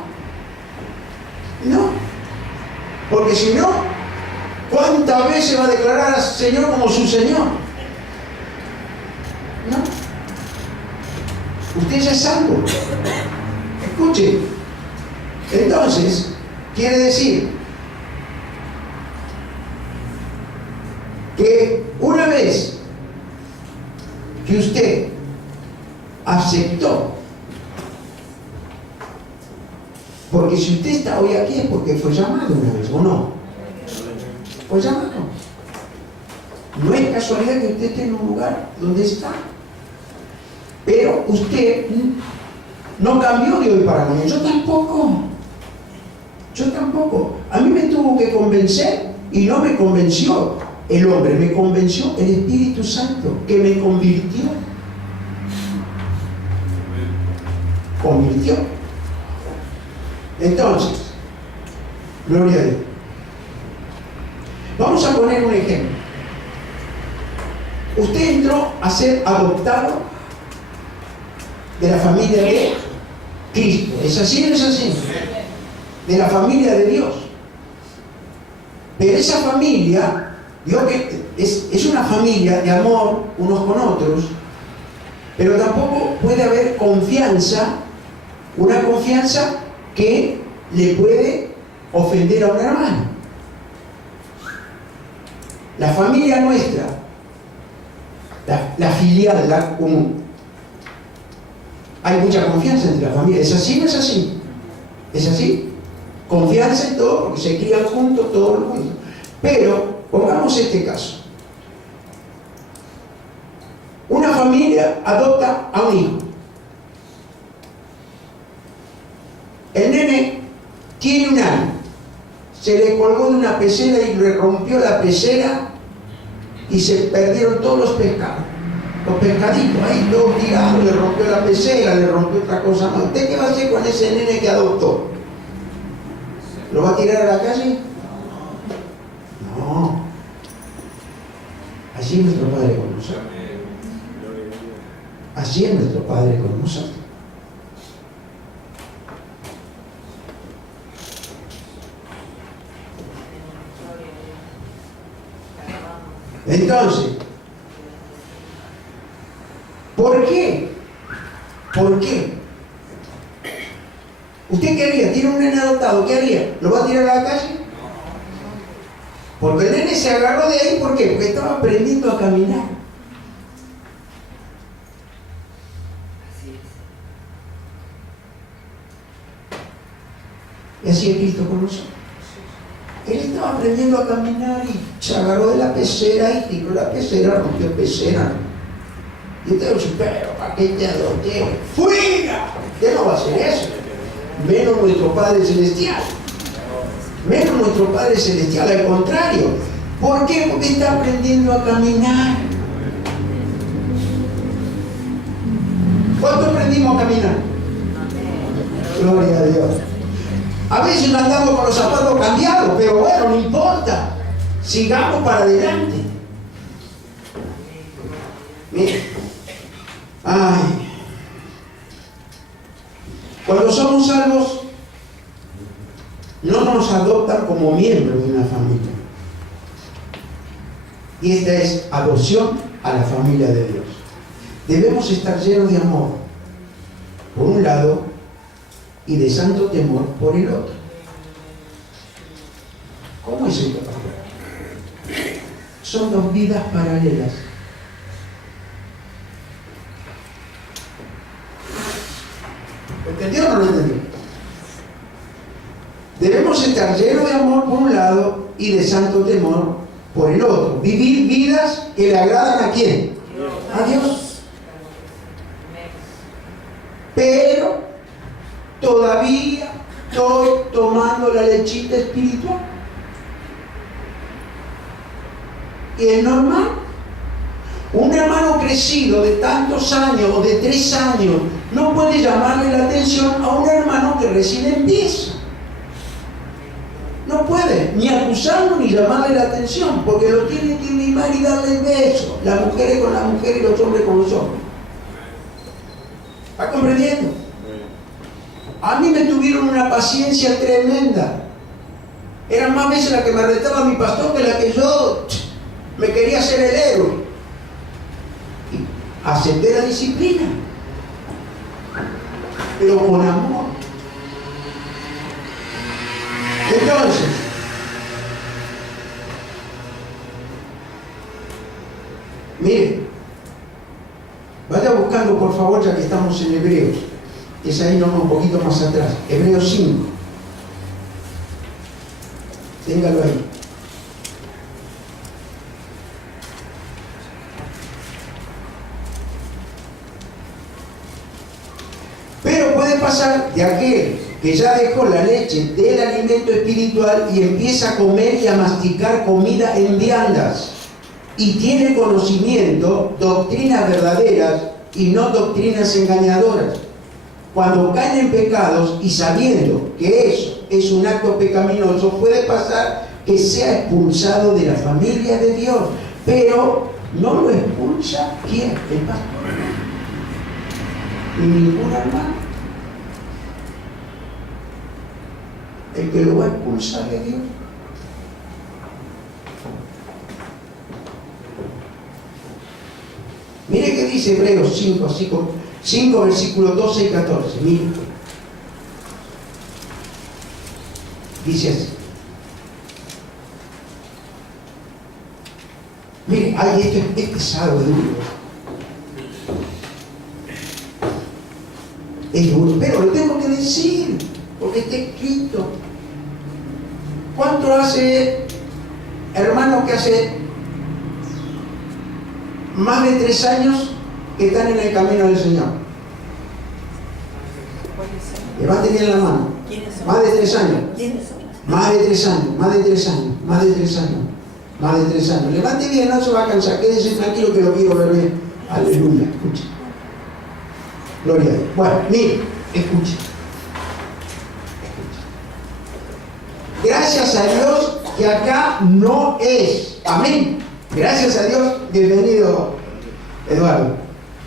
Porque si no, ¿cuántas veces va a declarar al Señor como su Señor? No. Usted ya es salvo. Escuche. Entonces, quiere decir que una vez que usted aceptó, porque si usted está hoy aquí es porque fue llamado una vez, ¿o no? Fue llamado. No es casualidad que usted esté en un lugar donde está. Pero usted no cambió de hoy para mañana. Yo tampoco. A mí me tuvo que convencer y no me convenció el hombre, me convenció el Espíritu Santo, que me convirtió. Entonces, gloria a Dios. Vamos a poner un ejemplo. Usted entró a ser adoptado de la familia de Cristo. ¿Es así o no es así? De la familia de Dios. Pero esa familia, digo que es una familia de amor unos con otros, pero tampoco puede haber confianza, una confianza que le puede ofender a un hermano. La familia nuestra, la filial, la común, hay mucha confianza entre la familia. ¿Es así o no es así? ¿Es así? Confianza en todo, porque se crían juntos, todos juntos. Pero, pongamos este caso. Una familia adopta a un hijo. El nene tiene un año. Se le colgó de una pecera y le rompió la pecera y se perdieron todos los pescados. Los pescaditos ahí todos tirados, le rompió la pecera, le rompió otra cosa más. ¿Usted qué va a hacer con ese nene que adoptó? ¿Lo va a tirar a la calle? No. Así es nuestro Padre con nosotros. Así es nuestro Padre con nosotros. Entonces, ¿por qué? ¿Por qué? ¿Usted qué haría? ¿Tiene un nene adoptado? ¿Qué haría? ¿Lo va a tirar a la calle? Porque el nene se agarró de ahí, ¿por qué? Porque estaba aprendiendo a caminar. Y así es Cristo con nosotros. Él estaba aprendiendo a caminar y se agarró de la pecera y tiró la pecera, rompió pecera. Y usted dice, pero ¿para qué te adopté? ¡Fuera! Usted no va a hacer eso. Menos nuestro Padre Celestial. Menos nuestro Padre Celestial, al contrario. ¿Por qué? Porque está aprendiendo a caminar. ¿Cuánto aprendimos a caminar? Gloria a Dios. A veces andamos con los zapatos cambiados, pero bueno, no importa. Sigamos para adelante. Mire. Ay. Cuando somos salvos, no nos adoptan como miembros de una familia. Y esta es adopción a la familia de Dios. Debemos estar llenos de amor, por un lado, y de santo temor por el otro. ¿Cómo es esto, pastor? Son dos vidas paralelas. ¿Entendió o no lo entendió? Debemos estar llenos de amor por un lado y de santo temor por el otro. Vivir vidas que le agradan ¿a quién? A Dios. Pero todavía estoy tomando la lechita espiritual. Y es normal. Un hermano crecido de tantos años o de 3 años no puede llamarle la atención a un hermano que recién empieza. No puede ni acusarlo ni llamarle la atención, porque lo tiene que mimar y darle besos. Las mujeres con las mujeres y los hombres con los hombres. ¿Está comprendiendo? A mí me tuvieron una paciencia tremenda. Eran más veces la que me retaba mi pastor que la que yo me quería hacer el héroe. Y acepté la disciplina, pero con amor. Entonces, mire, vaya buscando por favor, ya que estamos en Hebreos. Es ahí nomás un poquito más atrás. Hebreos 5. Téngalo ahí. Pero puede pasar de aquel que ya dejó la leche del alimento espiritual y empieza a comer y a masticar comida en viandas y tiene conocimiento, doctrinas verdaderas y no doctrinas engañadoras. Cuando caen en pecados y sabiendo que eso es un acto pecaminoso, puede pasar que sea expulsado de la familia de Dios. Pero no lo expulsa ¿quién? El pastor. Ni ningún hermano. El que lo va a expulsar es Dios. Mire que dice Hebreos 5, así con 5 versículos 12 y 14. Mire. Dice así. Mire, ay, esto es pesado, es duro. Es duro, pero lo tengo que decir, porque está escrito. ¿Cuánto hace, hermanos, que hace más de 3 años que están en el camino del Señor? Levanten bien la mano. Más de 3 años. Más de 3 años, más de 3 años, más de 3 años, más de 3 años. Levante bien, no se va a cansar. Quédese tranquilo que lo quiero ver bien. Aleluya, escuche. Gloria a Dios. Bueno, mire, escuche. Gracias a Dios que acá no es. Amén. Gracias a Dios, bienvenido, Eduardo.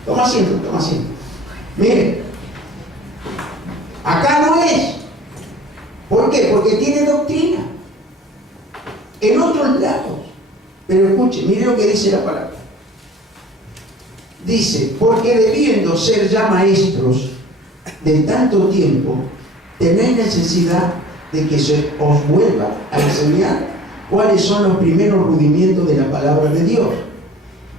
Toma asiento, toma asiento. Mire, acá no es. ¿Por qué? Porque tiene doctrina. En otros lados. Pero escuche, mire lo que dice la palabra. Dice, porque debiendo ser ya maestros de tanto tiempo, tenéis necesidad de que se os vuelva a enseñar cuáles son los primeros rudimientos de la palabra de Dios.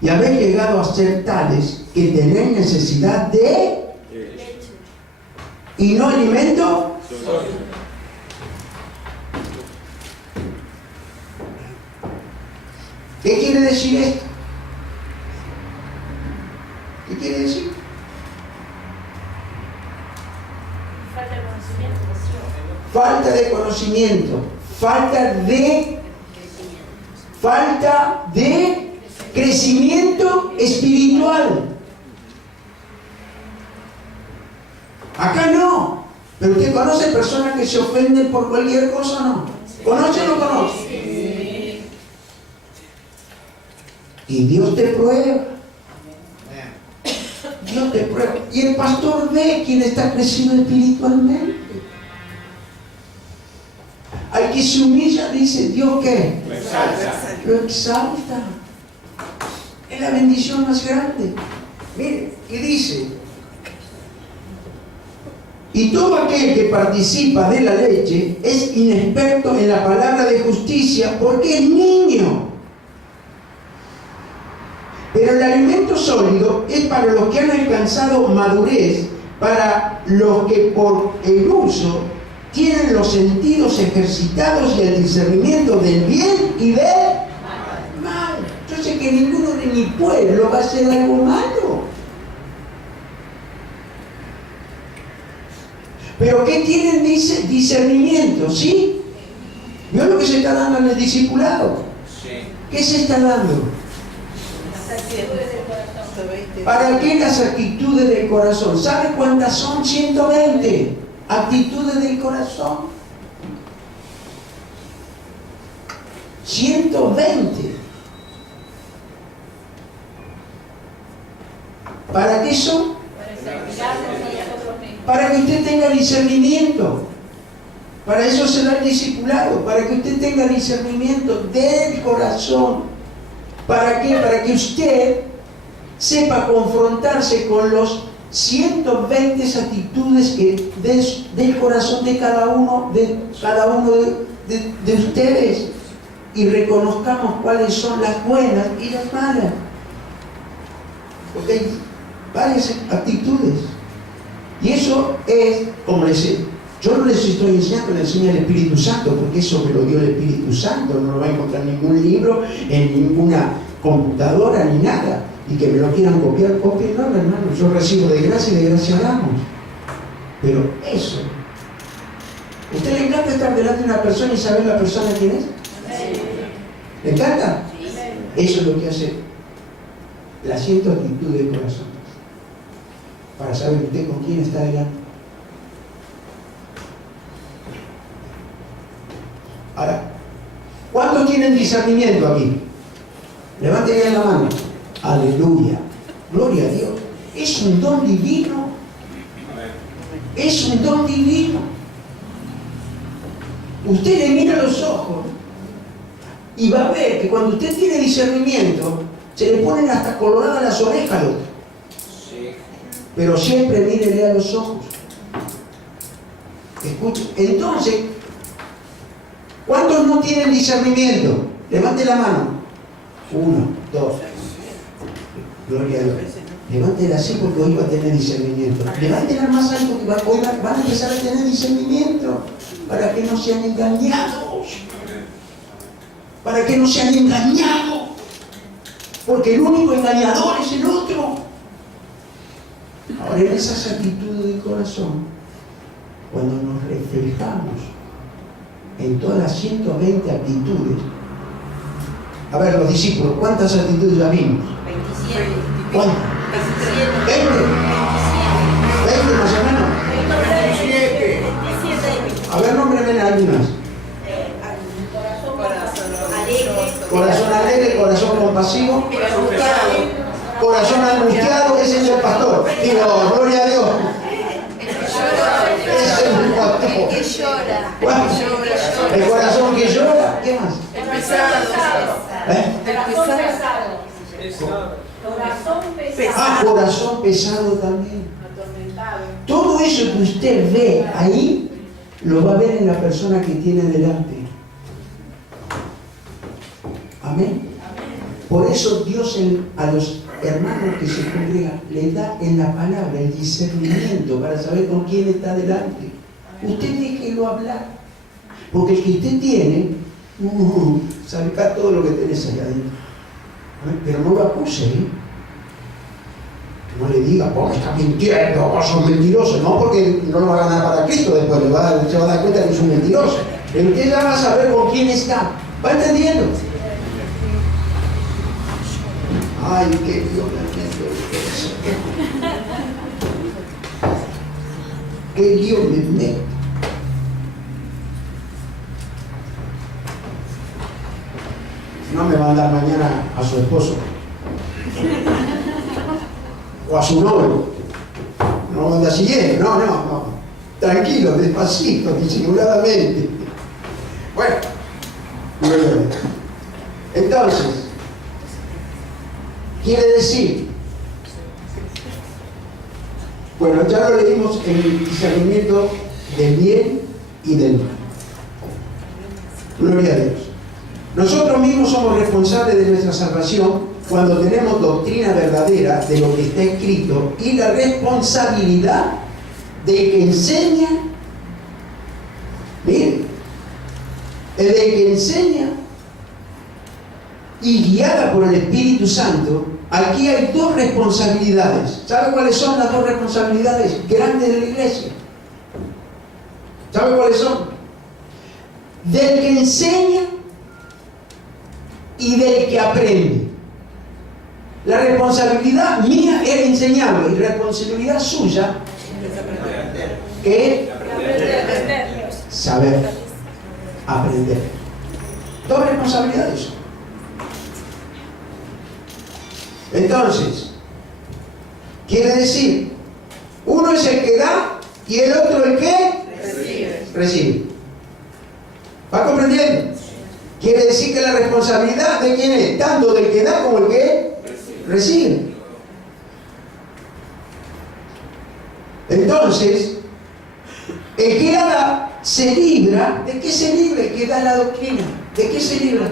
Y habéis llegado a ser tales que tenéis necesidad de y no alimento. ¿Qué quiere decir esto? ¿Qué quiere decir? Falta de conocimiento. Falta de conocimiento, falta de crecimiento espiritual. Acá no. Pero usted conoce personas que se ofenden por cualquier cosa, ¿no? ¿Conoce o no conoce? Y Dios te prueba. Dios te prueba. Y el pastor ve quién está crecido espiritualmente. Al que se humilla dice, ¿Dios qué? Lo exalta. Lo exalta. Es la bendición más grande. Mire, y dice, y todo aquel que participa de la leche es inexperto en la palabra de justicia porque es niño. Pero el alimento sólido es para los que han alcanzado madurez, para los que por el uso tienen los sentidos ejercitados y el discernimiento del bien y del mal. Yo sé que ninguno de mi pueblo va a hacer algo malo. Pero ¿qué tienen? Dice discernimiento, ¿sí? ¿Vio lo que se está dando en el discipulado? ¿Qué se está dando? ¿Para qué las actitudes del corazón? ¿Sabe cuántas son? 120 actitudes del corazón. 120. ¿Para qué son? Para que usted tenga discernimiento. Para eso se da el discipulado, para que usted tenga discernimiento del corazón. ¿Para qué? Para que usted sepa confrontarse con los 120 actitudes que del corazón de cada uno de ustedes, y reconozcamos cuáles son las buenas y las malas. Porque hay varias actitudes. Y eso es, como les sé, yo no les estoy enseñando, les enseña el Espíritu Santo, porque eso me lo dio el Espíritu Santo, no lo va a encontrar en ningún libro, en ninguna computadora, ni nada. Y que me lo quieran copiar, copien, no, hermano, yo recibo de gracia y de gracia damos. Pero eso, ¿usted le encanta estar delante de una persona y saber la persona quién es? ¿Le encanta? Eso es lo que hace la 100 actitud del corazón, para saber usted con quién está delante. Ahora, ¿cuántos tienen discernimiento aquí? Levanten bien la mano. Aleluya. Gloria a Dios. Es un don divino. Es un don divino. Usted le mira a los ojos y va a ver que cuando usted tiene discernimiento, se le ponen hasta coloradas las orejas al otro. Pero siempre mírele a los ojos. Escuche. Entonces, ¿cuántos no tienen discernimiento? Levante la mano. 1, 2. Gloria a Dios. Levántela así porque hoy va a tener discernimiento. Levántela más alto que hoy van a empezar a tener discernimiento. Para que no sean engañados. Para que no sean engañados. Porque el único engañador es el otro. Ahora, en esas actitudes del corazón, cuando nos reflejamos en todas las 120 actitudes, a ver, los discípulos, ¿cuántas actitudes ya vimos? 27. ¿Cuántas? 20. 20 más o menos. 27. A ver, nómbrame algunas. Corazón alegre, Corazón alegre, corazón compasivo, corazón angustiado, ese es el pastor. Digo, gloria a Dios. Ese es el pastor. El que llora. Bueno, el corazón que llora, ¿qué más? El pesado. ¿Eh? Corazón pesado. Corazón pesado también. Todo eso que usted ve ahí, lo va a ver en la persona que tiene delante. Amén. Por eso Dios a los hermanos que se congregan le da en la palabra el discernimiento para saber con quién está delante. Usted déjelo hablar. Porque el que usted tiene, saca todo lo que tenés allá adentro. Pero no lo acuse, ¿eh? No le diga, vos estás mintiendo, vos sos mentiroso. No, porque no lo va a ganar para Cristo después, se va a dar cuenta que es un mentiroso. Pero usted ya va a saber con quién está. ¿Va entendiendo? Ay, qué violento es. Qué lío me meto. No me va a mandar mañana a su esposo o a su novio. No manda siguiente, no. Tranquilo, despacito, disimuladamente. Bueno, entonces, quiere decir, bueno, ya lo leímos en el discernimiento del bien y del mal. Gloria a Dios. Nosotros mismos somos responsables de nuestra salvación cuando tenemos doctrina verdadera de lo que está escrito y la responsabilidad de que enseña, miren, el de que enseña y guiada por el Espíritu Santo. Aquí hay dos responsabilidades. ¿Sabe cuáles son las dos responsabilidades grandes de la iglesia? ¿Sabe cuáles son? Del que enseña y del que aprende. La responsabilidad mía era enseñarlo y la responsabilidad suya es saber, aprender. Dos responsabilidades. Entonces, quiere decir, uno es el que da y el otro el que recibe. ¿Va comprendiendo? Quiere decir que la responsabilidad de quién es, tanto del que da como el que recibe. Entonces, el que da se libra. ¿De qué se libra el que da la doctrina? ¿De qué se libra?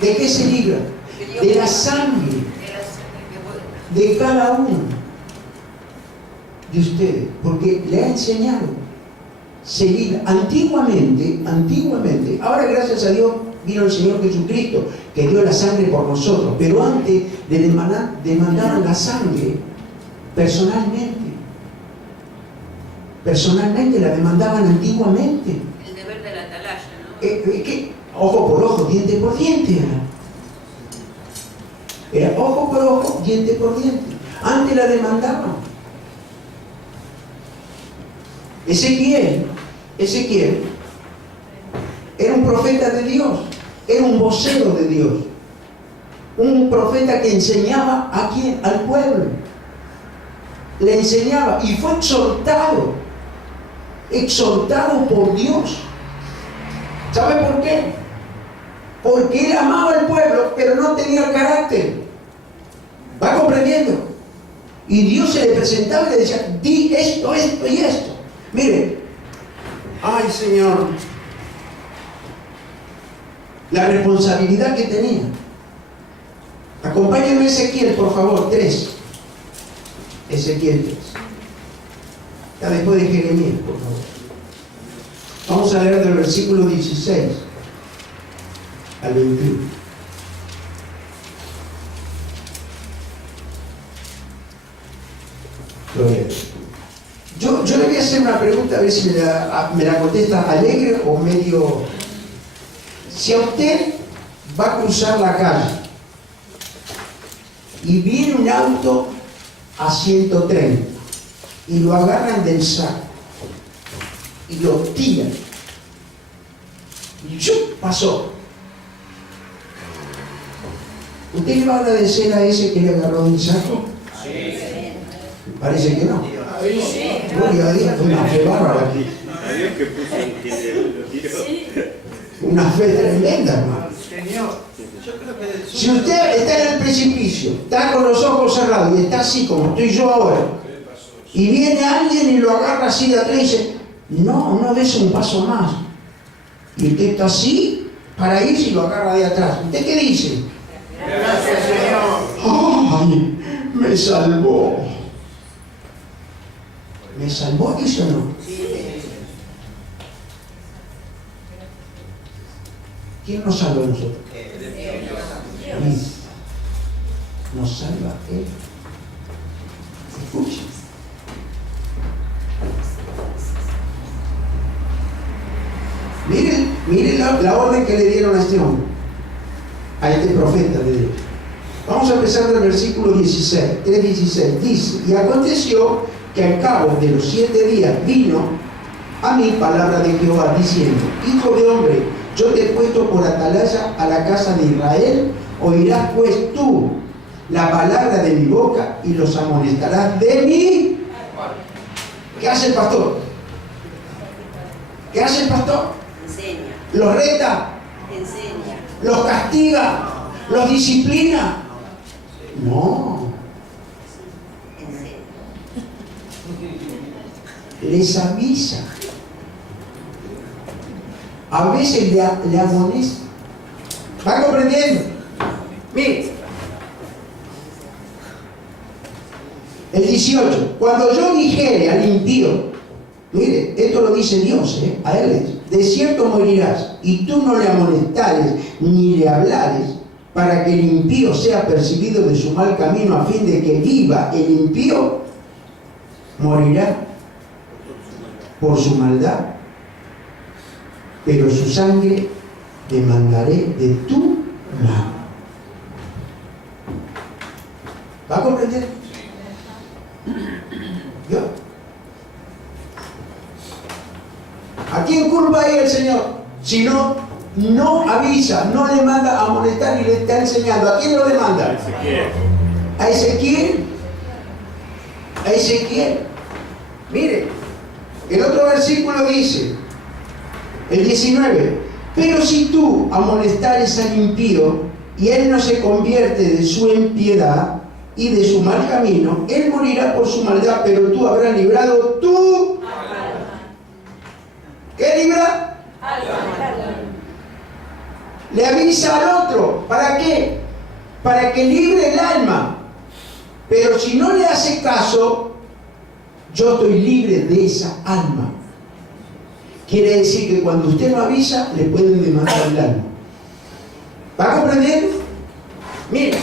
¿De qué se libra? De la sangre de cada uno de ustedes, porque le ha enseñado. Se libra. Antiguamente, ahora gracias a Dios vino el Señor Jesucristo que dio la sangre por nosotros, pero antes demandaban la sangre personalmente la demandaban antiguamente. El deber de la atalaya, ¿no? Ojo por ojo, diente por diente era ojo por ojo, diente por diente. Antes la demandaban. Ezequiel era un profeta de Dios, era un vocero de Dios, un profeta que enseñaba ¿a quién? Al pueblo. Le enseñaba y fue exhortado por Dios. ¿Sabe por qué? Porque él amaba al pueblo, pero no tenía carácter. ¿Va comprendiendo? Y Dios se le presentaba y le decía, di esto, esto y esto. Mire, ay Señor, la responsabilidad que tenía. Acompáñenme a Ezequiel, por favor, 3. Ezequiel 3. Ya después de Jeremías, por favor. Vamos a leer del versículo 16 al 21. Gloria a Dios. Yo le voy a hacer una pregunta, a ver si me la contesta alegre o medio. Si a usted va a cruzar la calle y viene un auto a 130 y lo agarran del saco y lo tiran y ¡chup! Pasó. ¿Usted le va a agradecer a ese que le agarró del saco? Parece que no. Gloria a Dios, una fe bárbara aquí. A Dios que puso un quien lo tiró. Una fe tremenda, hermano. Señor, yo creo que Si usted está en el precipicio, está con los ojos cerrados y está así como estoy yo ahora, y viene alguien y lo agarra así de atrás y dice, no des un paso más. Y usted está así para irse y lo agarra de atrás. ¿Usted qué dice? gracias, Señor. ¡Ay! Me salvó. ¿Me salvó? ¿Eso no? ¿Quién nos salva a nosotros? Nos salva Él. Escuchen. Miren la orden que le dieron a este hombre, a este profeta de Dios. Vamos a empezar del versículo 16, 3:16. Dice, y aconteció que al cabo de los 7 días vino a mí palabra de Jehová diciendo, hijo de hombre, yo te he puesto por atalaya a la casa de Israel, oirás pues tú la palabra de mi boca y los amonestarás de mí. ¿Qué hace el pastor? ¿Qué hace el pastor? Enseña, Los reta, enseña. los castiga, los disciplina. No, Enseña. les avisa. A veces le amonesta. ¿Va comprendiendo? Mire, el 18. Cuando yo dijere al impío, mire, esto lo dice Dios, a él, de cierto morirás, y tú no le amonestares ni le hablares, para que el impío sea percibido de su mal camino, a fin de que viva el impío, morirá por su maldad, pero su sangre demandaré de tu mano. ¿Va a comprender? ¿Yo? ¿A quién culpa ahí el Señor? Si no avisa, no le manda a amonestar y le está enseñando. ¿A quién lo demanda? A Ezequiel. A Ezequiel. Mire, el otro versículo dice, el 19, pero si tú amonestares al impío y él no se convierte de su impiedad y de su mal camino, él morirá por su maldad, pero tú habrás librado tu alma. ¿Qué libra? Le avisa al otro. ¿Para qué? Para que libre el alma. Pero si no le hace caso, yo estoy libre de esa alma. Quiere decir que cuando usted no avisa, le pueden demandar el alma. ¿Va a comprender? Mira.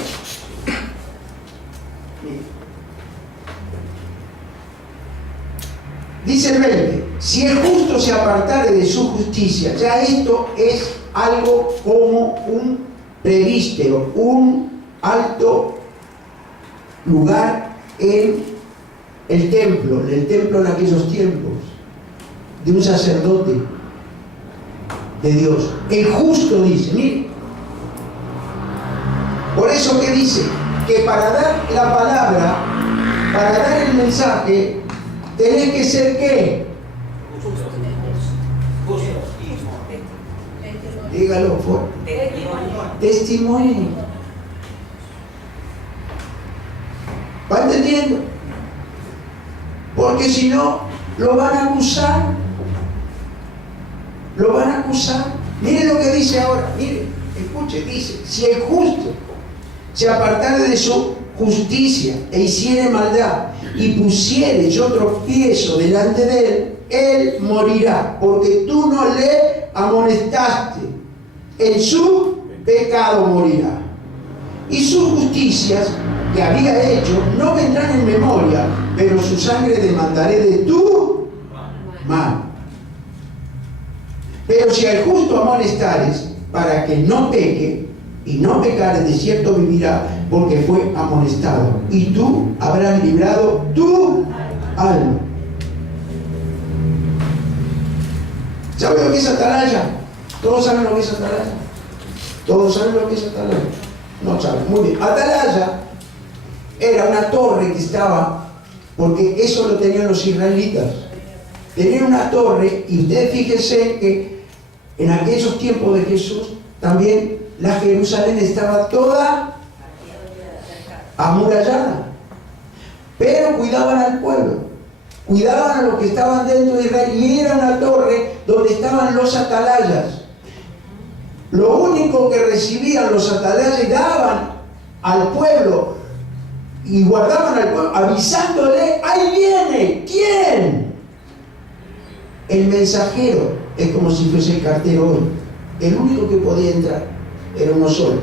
Dice el 20, si el justo se apartare de su justicia, ya esto es algo como un presbítero, un alto lugar en el templo en aquellos tiempos, de un sacerdote de Dios. El justo dice, mire, por eso que dice que para dar la palabra, para dar el mensaje, tenés que ser ¿qué? Dígalo fuerte. Testimonio. ¿Va entendiendo? Porque si no, lo van a acusar. Lo van a acusar. Mire lo que dice ahora. Mire, escuche, dice, si el justo se apartare de su justicia e hiciere maldad y pusiere yo tropiezo delante de él morirá, porque tú no le amonestaste, en su pecado morirá. Y sus justicias que había hecho no vendrán en memoria, pero su sangre demandaré de tu mano. Pero si al justo amonestares para que no peque, y no pecare, de cierto vivirá, porque fue amonestado, y tú habrás librado tu alma. ¿Saben lo que es atalaya? ¿Todos saben lo que es atalaya? ¿Todos saben lo que es atalaya? No saben, muy bien. Atalaya era una torre que estaba, porque eso lo tenían los israelitas. Tenían una torre, y ustedes fíjense que en aquellos tiempos de Jesús también la Jerusalén estaba toda amurallada. Pero cuidaban al pueblo, cuidaban a los que estaban dentro de Israel, y era una torre donde estaban los atalayas. Lo único que recibían los atalayas y daban al pueblo y guardaban al pueblo, avisándole: ahí viene. ¿Quién? El mensajero. Es como si fuese el cartero hoy. El único que podía entrar era uno solo.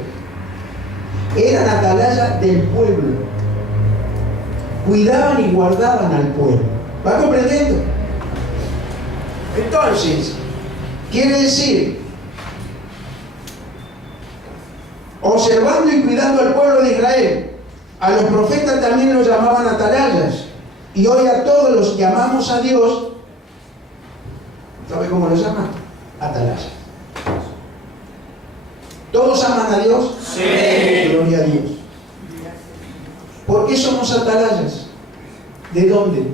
Eran atalayas del pueblo. Cuidaban y guardaban al pueblo. ¿Va comprendiendo? Entonces, quiere decir, observando y cuidando al pueblo de Israel. A los profetas también los llamaban atalayas. Y hoy a todos los que amamos a Dios, ¿sabe cómo los llaman? Atalayas. ¿Todos aman a Dios? Sí. Gloria a Dios. ¿Por qué somos atalayas? ¿De dónde?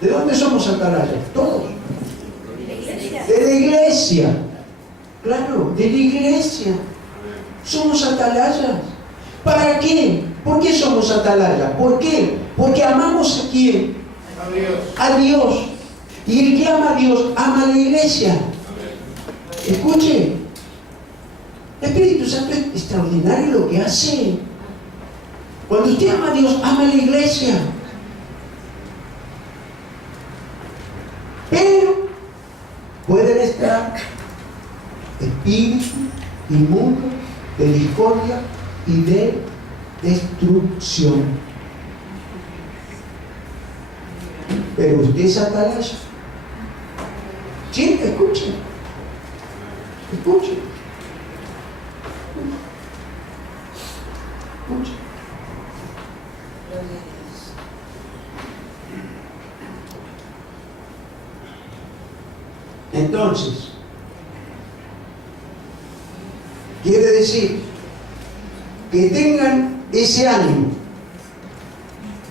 ¿De dónde somos atalayas? Todos. De la iglesia. Claro, de la iglesia. Somos atalayas. ¿Para qué? ¿Por qué somos atalayas? ¿Por qué? Porque amamos a quién. A Dios. A Dios. Y el que ama a Dios, ama a la iglesia. Escuche. El Espíritu Santo es extraordinario lo que hace. Cuando usted ama a Dios, ama a la iglesia. Pero pueden estar espíritus inmundos de discordia y de destrucción. Pero usted es atalaya. Sí, escuche. Escuche. Escuche. Entonces, quiere decir que tengan ese ánimo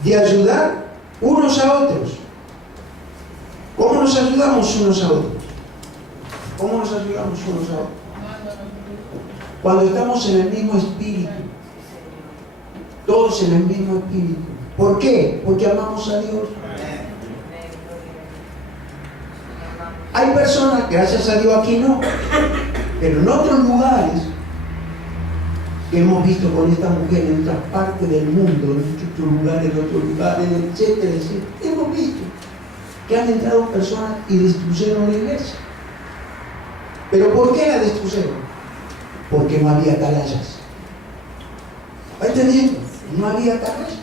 de ayudar unos a otros. ¿Cómo nos ayudamos unos a otros? ¿Cómo nos ayudamos unos a otros? Cuando estamos en el mismo espíritu. Todos en el mismo espíritu. ¿Por qué? Porque amamos a Dios. Hay personas, gracias a Dios aquí no, pero en otros lugares que hemos visto con esta mujer en otras partes del mundo, en otros lugares, etcétera, etcétera, hemos visto que han entrado personas y destruyeron la iglesia. ¿Pero por qué la destruyeron? Porque no había atalayas. ¿Va entendiendo? No había atalayas.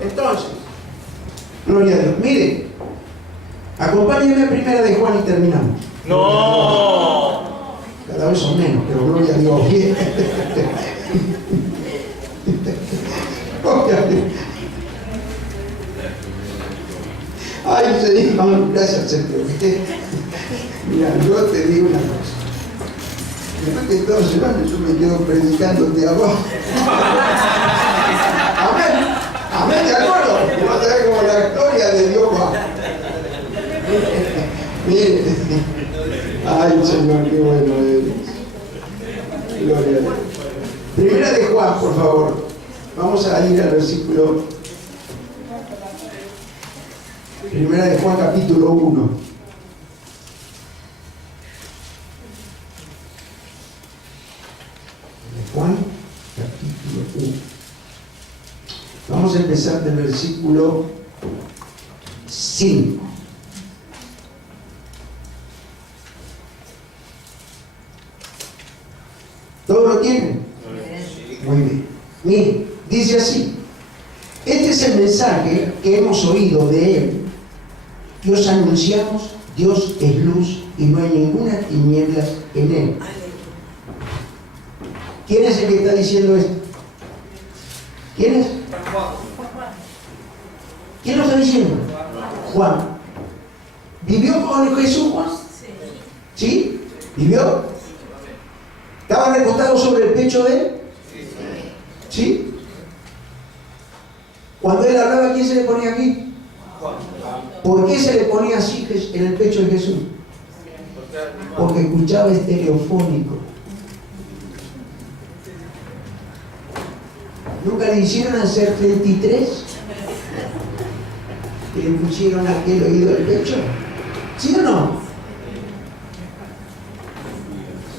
Entonces, gloria a Dios. Miren, acompáñenme a Primera de Juan y terminamos. No. Cada vez son menos, pero gloria a Dios. Bien. Ay, Señor, gracias, Señor. Mira, yo te digo una cosa. Después que todos se van, yo me quedo predicándote a vos. Amén. Amén, de acuerdo. Y vas a ver como la gloria de Dios va. Mire. Ay, Señor, qué bueno eres. Gloria a Dios. Primera de Juan, por favor. Vamos a ir al versículo. Primera de Juan, capítulo 1. Juan, capítulo 1. Vamos a empezar del versículo 5. ¿Todo lo tienen? Muy bien. Miren, dice así: este es el mensaje que hemos oído de Él y os anunciamos: Dios es luz y no hay ninguna tinieblas en Él. ¿Quién es el que está diciendo esto? ¿Quién es? ¿Quién lo está diciendo? Juan. ¿Vivió con Jesús, Juan? ¿Sí? ¿Vivió? ¿Está ¿Estaba recostado sobre el pecho de él? ¿Sí? Cuando él hablaba, ¿quién se le ponía aquí? ¿Por qué se le ponía así en el pecho de Jesús? Porque escuchaba estereofónico. ¿Nunca le hicieron hacer 33? ¿Y le pusieron aquel oído del pecho? ¿Sí o no?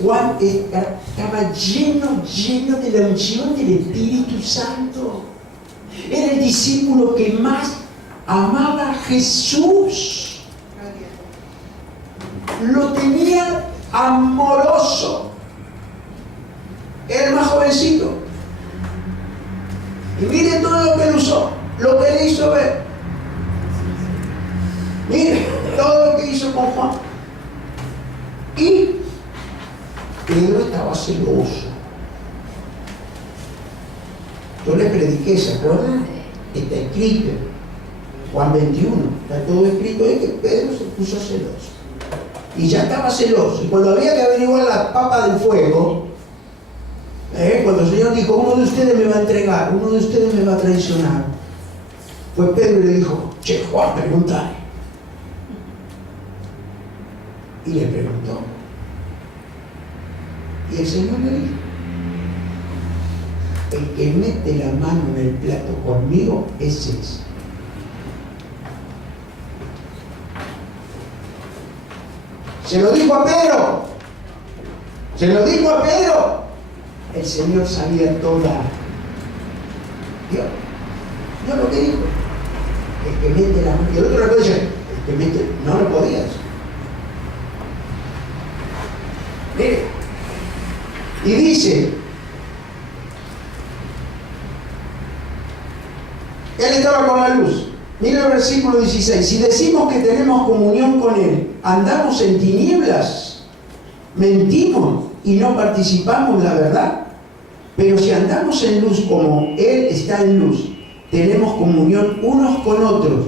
Juan estaba lleno de la unción del Espíritu Santo. Era el discípulo que más amaba a Jesús. Lo tenía amoroso. Era el más jovencito. Y miren todo lo que él usó, lo que le hizo ver. Miren todo lo que hizo con Juan. Y Pedro estaba celoso. Yo le prediqué, ¿se acuerdan? Está escrito, Juan 21, está todo escrito ahí que Pedro se puso celoso. Y ya estaba celoso. Y cuando había que averiguar la papa del fuego, cuando el Señor dijo, uno de ustedes me va a entregar, uno de ustedes me va a traicionar, pues Pedro le dijo, che, Juan, pregúntale. Y le preguntó. Y el Señor le dijo, el que mete la mano en el plato conmigo, ese es. Se lo dijo a Pedro. Se lo dijo a Pedro. El Señor sabía toda. Yo lo que dijo. El que mete la mano. Y el otro le dice, el que mete. No lo podías. Mire. Y dice. Él estaba con la luz. Mira el versículo 16. Si decimos que tenemos comunión con Él, andamos en tinieblas, mentimos y no participamos la verdad. Pero si andamos en luz como Él está en luz, tenemos comunión unos con otros.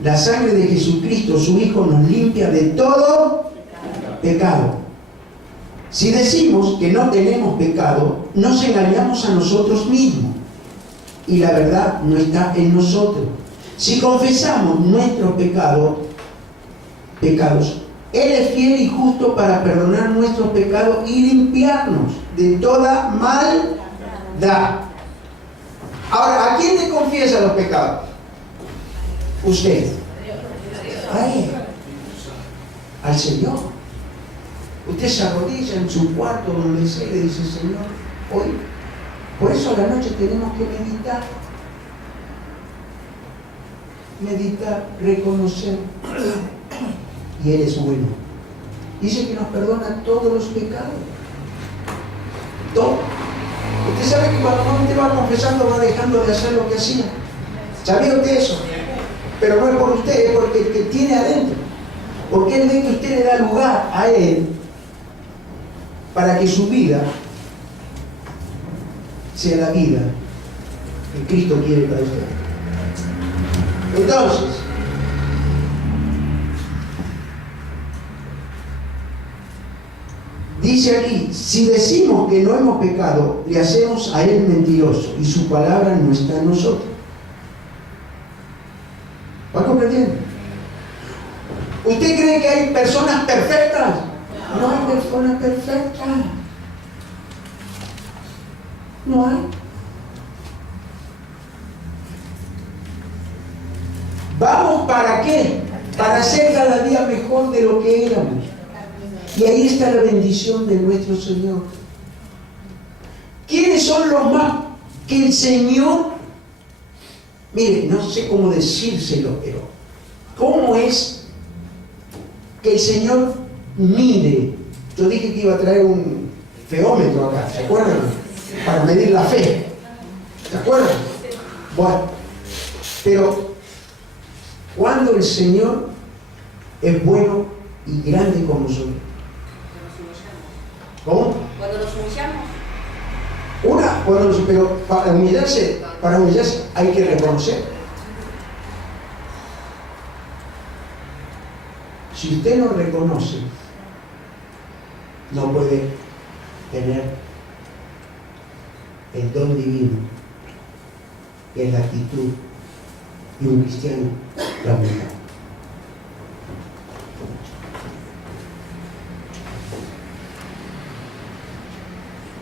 La sangre de Jesucristo, su Hijo, nos limpia de todo pecado. Si decimos que no tenemos pecado, nos engañamos a nosotros mismos. Y la verdad no está en nosotros. Si confesamos nuestros pecados, Él es fiel y justo para perdonar nuestros pecados y limpiarnos de toda maldad. Ahora, ¿a quién le confiesa los pecados? Usted. A Él. Al Señor. Usted se arrodilla en su cuarto, donde sea, y le dice, Señor, hoy. Por eso a la noche tenemos que meditar. Meditar, reconocer. Y Él es bueno. Dice que nos perdona todos los pecados. Todo. Usted sabe que cuando usted va confesando va dejando de hacer lo que hacía. ¿Sabía usted eso? Pero no es por usted, es porque el que tiene adentro. Porque Él ve que usted le da lugar a Él para que su vida sea la vida que Cristo quiere para usted. Entonces, dice aquí, si decimos que no hemos pecado, le hacemos a Él mentiroso y su palabra no está en nosotros. ¿Va comprendiendo? ¿Usted cree que hay personas perfectas? No hay personas perfectas. No hay. ¿Vamos para qué? Para ser cada día mejor de lo que éramos. Y ahí está la bendición de nuestro Señor. ¿Quiénes son los más que el Señor? Mire, no sé cómo decírselo, pero ¿cómo es que el Señor mide? Yo dije que iba a traer un feómetro acá, ¿se acuerdan? Para medir la fe. ¿Se acuerdan? Bueno, pero cuando el Señor es bueno y grande con nosotros. ¿Cómo? Cuando nos humillamos. Pero para humillarse hay que reconocer. Si usted no reconoce, no puede tener el don divino, que es la actitud de un cristiano, la humildad.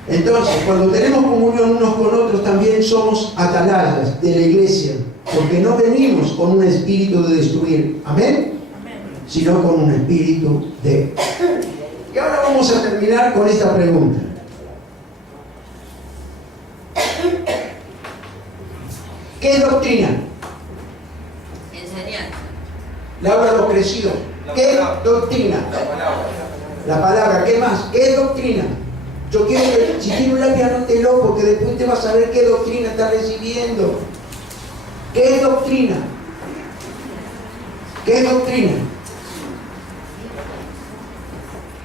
Entonces, cuando tenemos comunión unos con otros, también somos atalayas de la iglesia, porque no venimos con un espíritu de destruir, amén, sino con un espíritu de... Y ahora vamos a terminar con esta pregunta. ¿Qué es doctrina? Enseñanza. Laura, los crecidos. ¿Qué es doctrina? La palabra. ¿Qué más? ¿Qué es doctrina? Yo quiero que, si tiene un lápiz, anótelo, porque después te vas a saber qué doctrina está recibiendo. ¿Qué es doctrina? ¿Qué es doctrina?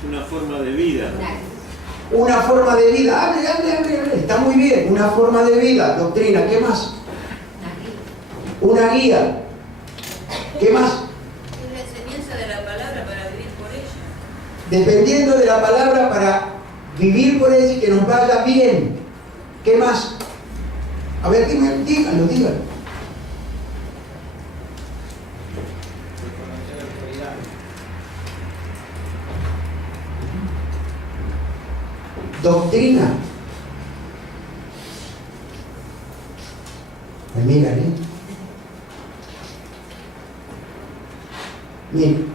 Una forma de vida. Una forma de vida. Hable. Está muy bien. Una forma de vida. Doctrina. ¿Qué más? Una guía. ¿Qué más? Es la enseñanza de la palabra para vivir por ella. Dependiendo de la palabra para vivir por ella y que nos vaya bien. ¿Qué más? A ver, díganlo. Doctrina. Me miran, ¿eh? Miren.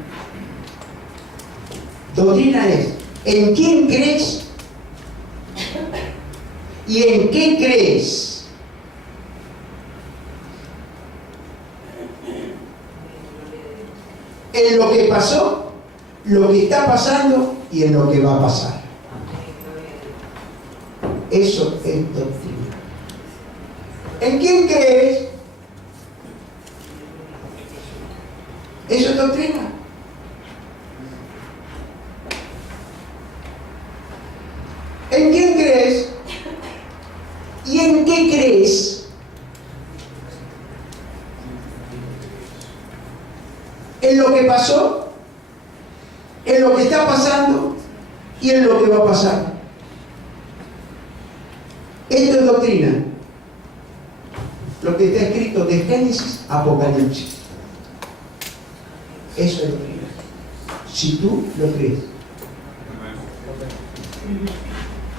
Doctrina es ¿en quién crees? ¿Y en qué crees? En lo que pasó, lo que está pasando y en lo que va a pasar. Eso es doctrina. ¿En quién crees? Eso es doctrina. ¿En quién crees? ¿Y en qué crees? ¿En lo que pasó? ¿En lo que está pasando? ¿Y en lo que va a pasar? Esto es doctrina. Lo que está escrito de Génesis a Apocalipsis. Eso es doctrina. Si tú lo crees.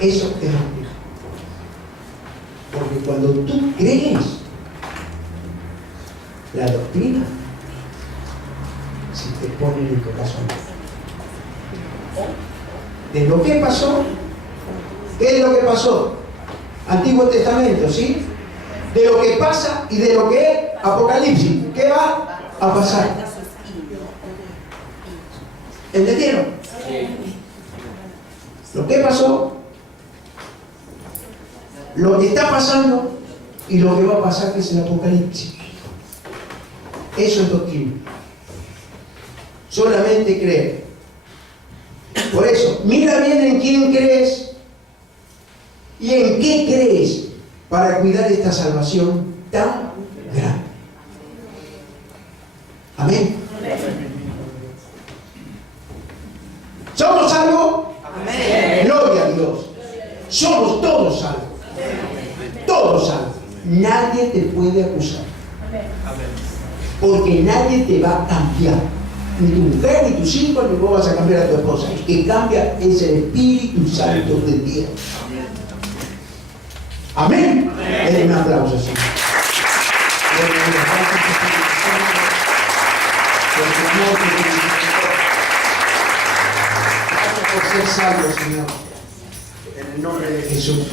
Eso es doctrina. Porque cuando tú crees la doctrina, se te pone en el corazón. De lo que pasó, ¿qué es lo que pasó? Antiguo Testamento, ¿sí? De lo que pasa y de lo que es Apocalipsis. ¿Qué va a pasar? ¿Entendieron? Lo que pasó, lo que está pasando y lo que va a pasar, que es el Apocalipsis. Eso es doctrina. Solamente creer. Por eso, mira bien en quién crees y en qué crees para cuidar esta salvación tan grande. Amén. ¿Somos salvos? Amén. Gloria a Dios. Somos todos salvos. Todos salvos. Nadie te puede acusar. Porque nadie te va a cambiar. Ni tu mujer, ni tus hijos, ni vos vas a cambiar a tu esposa. El que cambia es el Espíritu Santo de Dios. Amén. Denle un aplauso, Señor. Gracias por ser salvo, Señor. En el nombre de Jesús.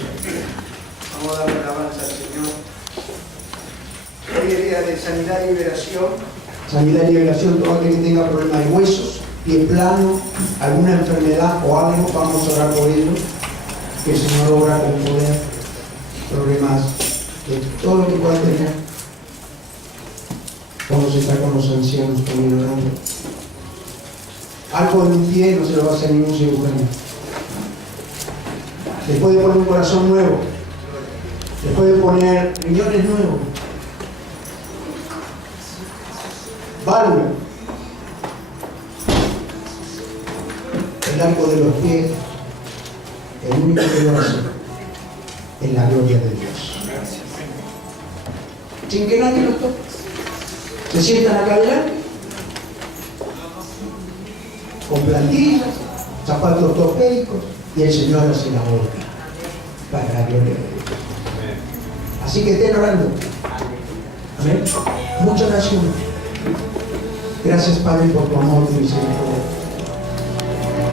Vamos a darle alabanza al Señor. Hoy es día de sanidad y liberación. Sanidad y liberación, todo aquel que tenga problemas de huesos, pie plano, alguna enfermedad o algo, vamos a orar por ello. Que el Señor obra con poder. Problemas de todo lo que pueda tener. Vamos a estar con los ancianos también orando. Algo de un pie no se lo va a hacer ningún cirujano. Le puede poner un corazón nuevo. Le puede poner riñones nuevos. Válvula. El arco de los pies. El único que lo hace en la gloria de Dios. Sin que nadie los toque. Se sientan acá adelante, con plantillas, zapatos ortopédicos, y el Señor hace la obra para la gloria de Dios. Así que estén orando. Amén. Muchas gracias. Gracias, Padre, por tu amor y tu misericordia.